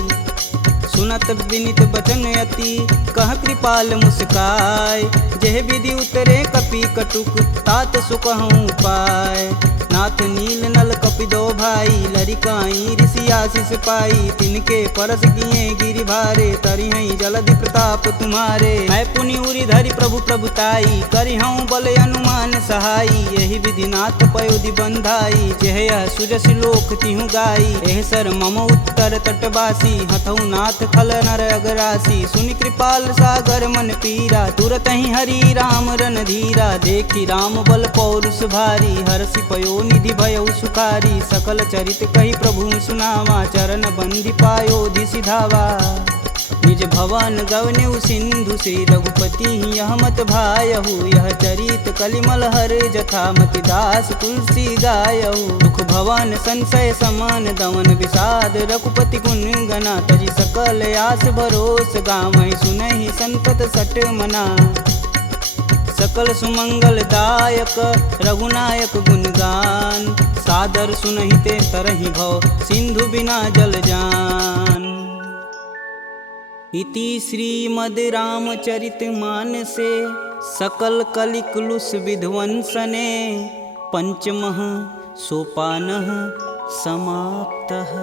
सुनत विनित बचन अति, कह कृपाल मुस्काय। जेह विधि उतरे कपि कटुक, तात सुकहूँ पाय। नाथ नील नल कपि दो भाई, लरिकाई ऋषि आशीष पाई। तिनके परस किए गिरि भारे, तरिहै जलधि प्रताप तुम्हारे। मैं पुनि उरि धरि प्रभु प्रभुताई, करिहऊँ बल अनुमान सहाई। यही विधि नाथ पयोधि बंधाई, जेह यह सुजस लोक तिहु गाई। एह सर मम उत्तर तटवासी, हथऊ नाथ खल नर अगरासी। सुनि कृपाल सागर मन पीरा, तुरत ही हरि राम रन धीरा। देखी राम बल पौरुष भारी, हरषि पयो निधि भयउ सुखारी। सकल चरित कही प्रभु सुनावा, चरण बंदी पायोधि सिधावा। निज भवन गवनेउ सिंधु, श्री रघुपति यह मत भायहु। यह चरित कलिमल हर जथा, मति दास तुलसी गायहु। दुख भवन संशय समान, दमन विषाद रघुपति गुण गना। तजि सकल आस भरोस, गावहि सुनहि संतत सट मना। सकल सुमंगल दायक रघुनायक गुणगान, सादर सुनहि ते तरहि भव, सिंधु बिना जल जान। इति श्रीमद् रामचरित मानसे, सकल कलिकुलुष विध्वंसने। पंचमः सोपानः समाप्तः।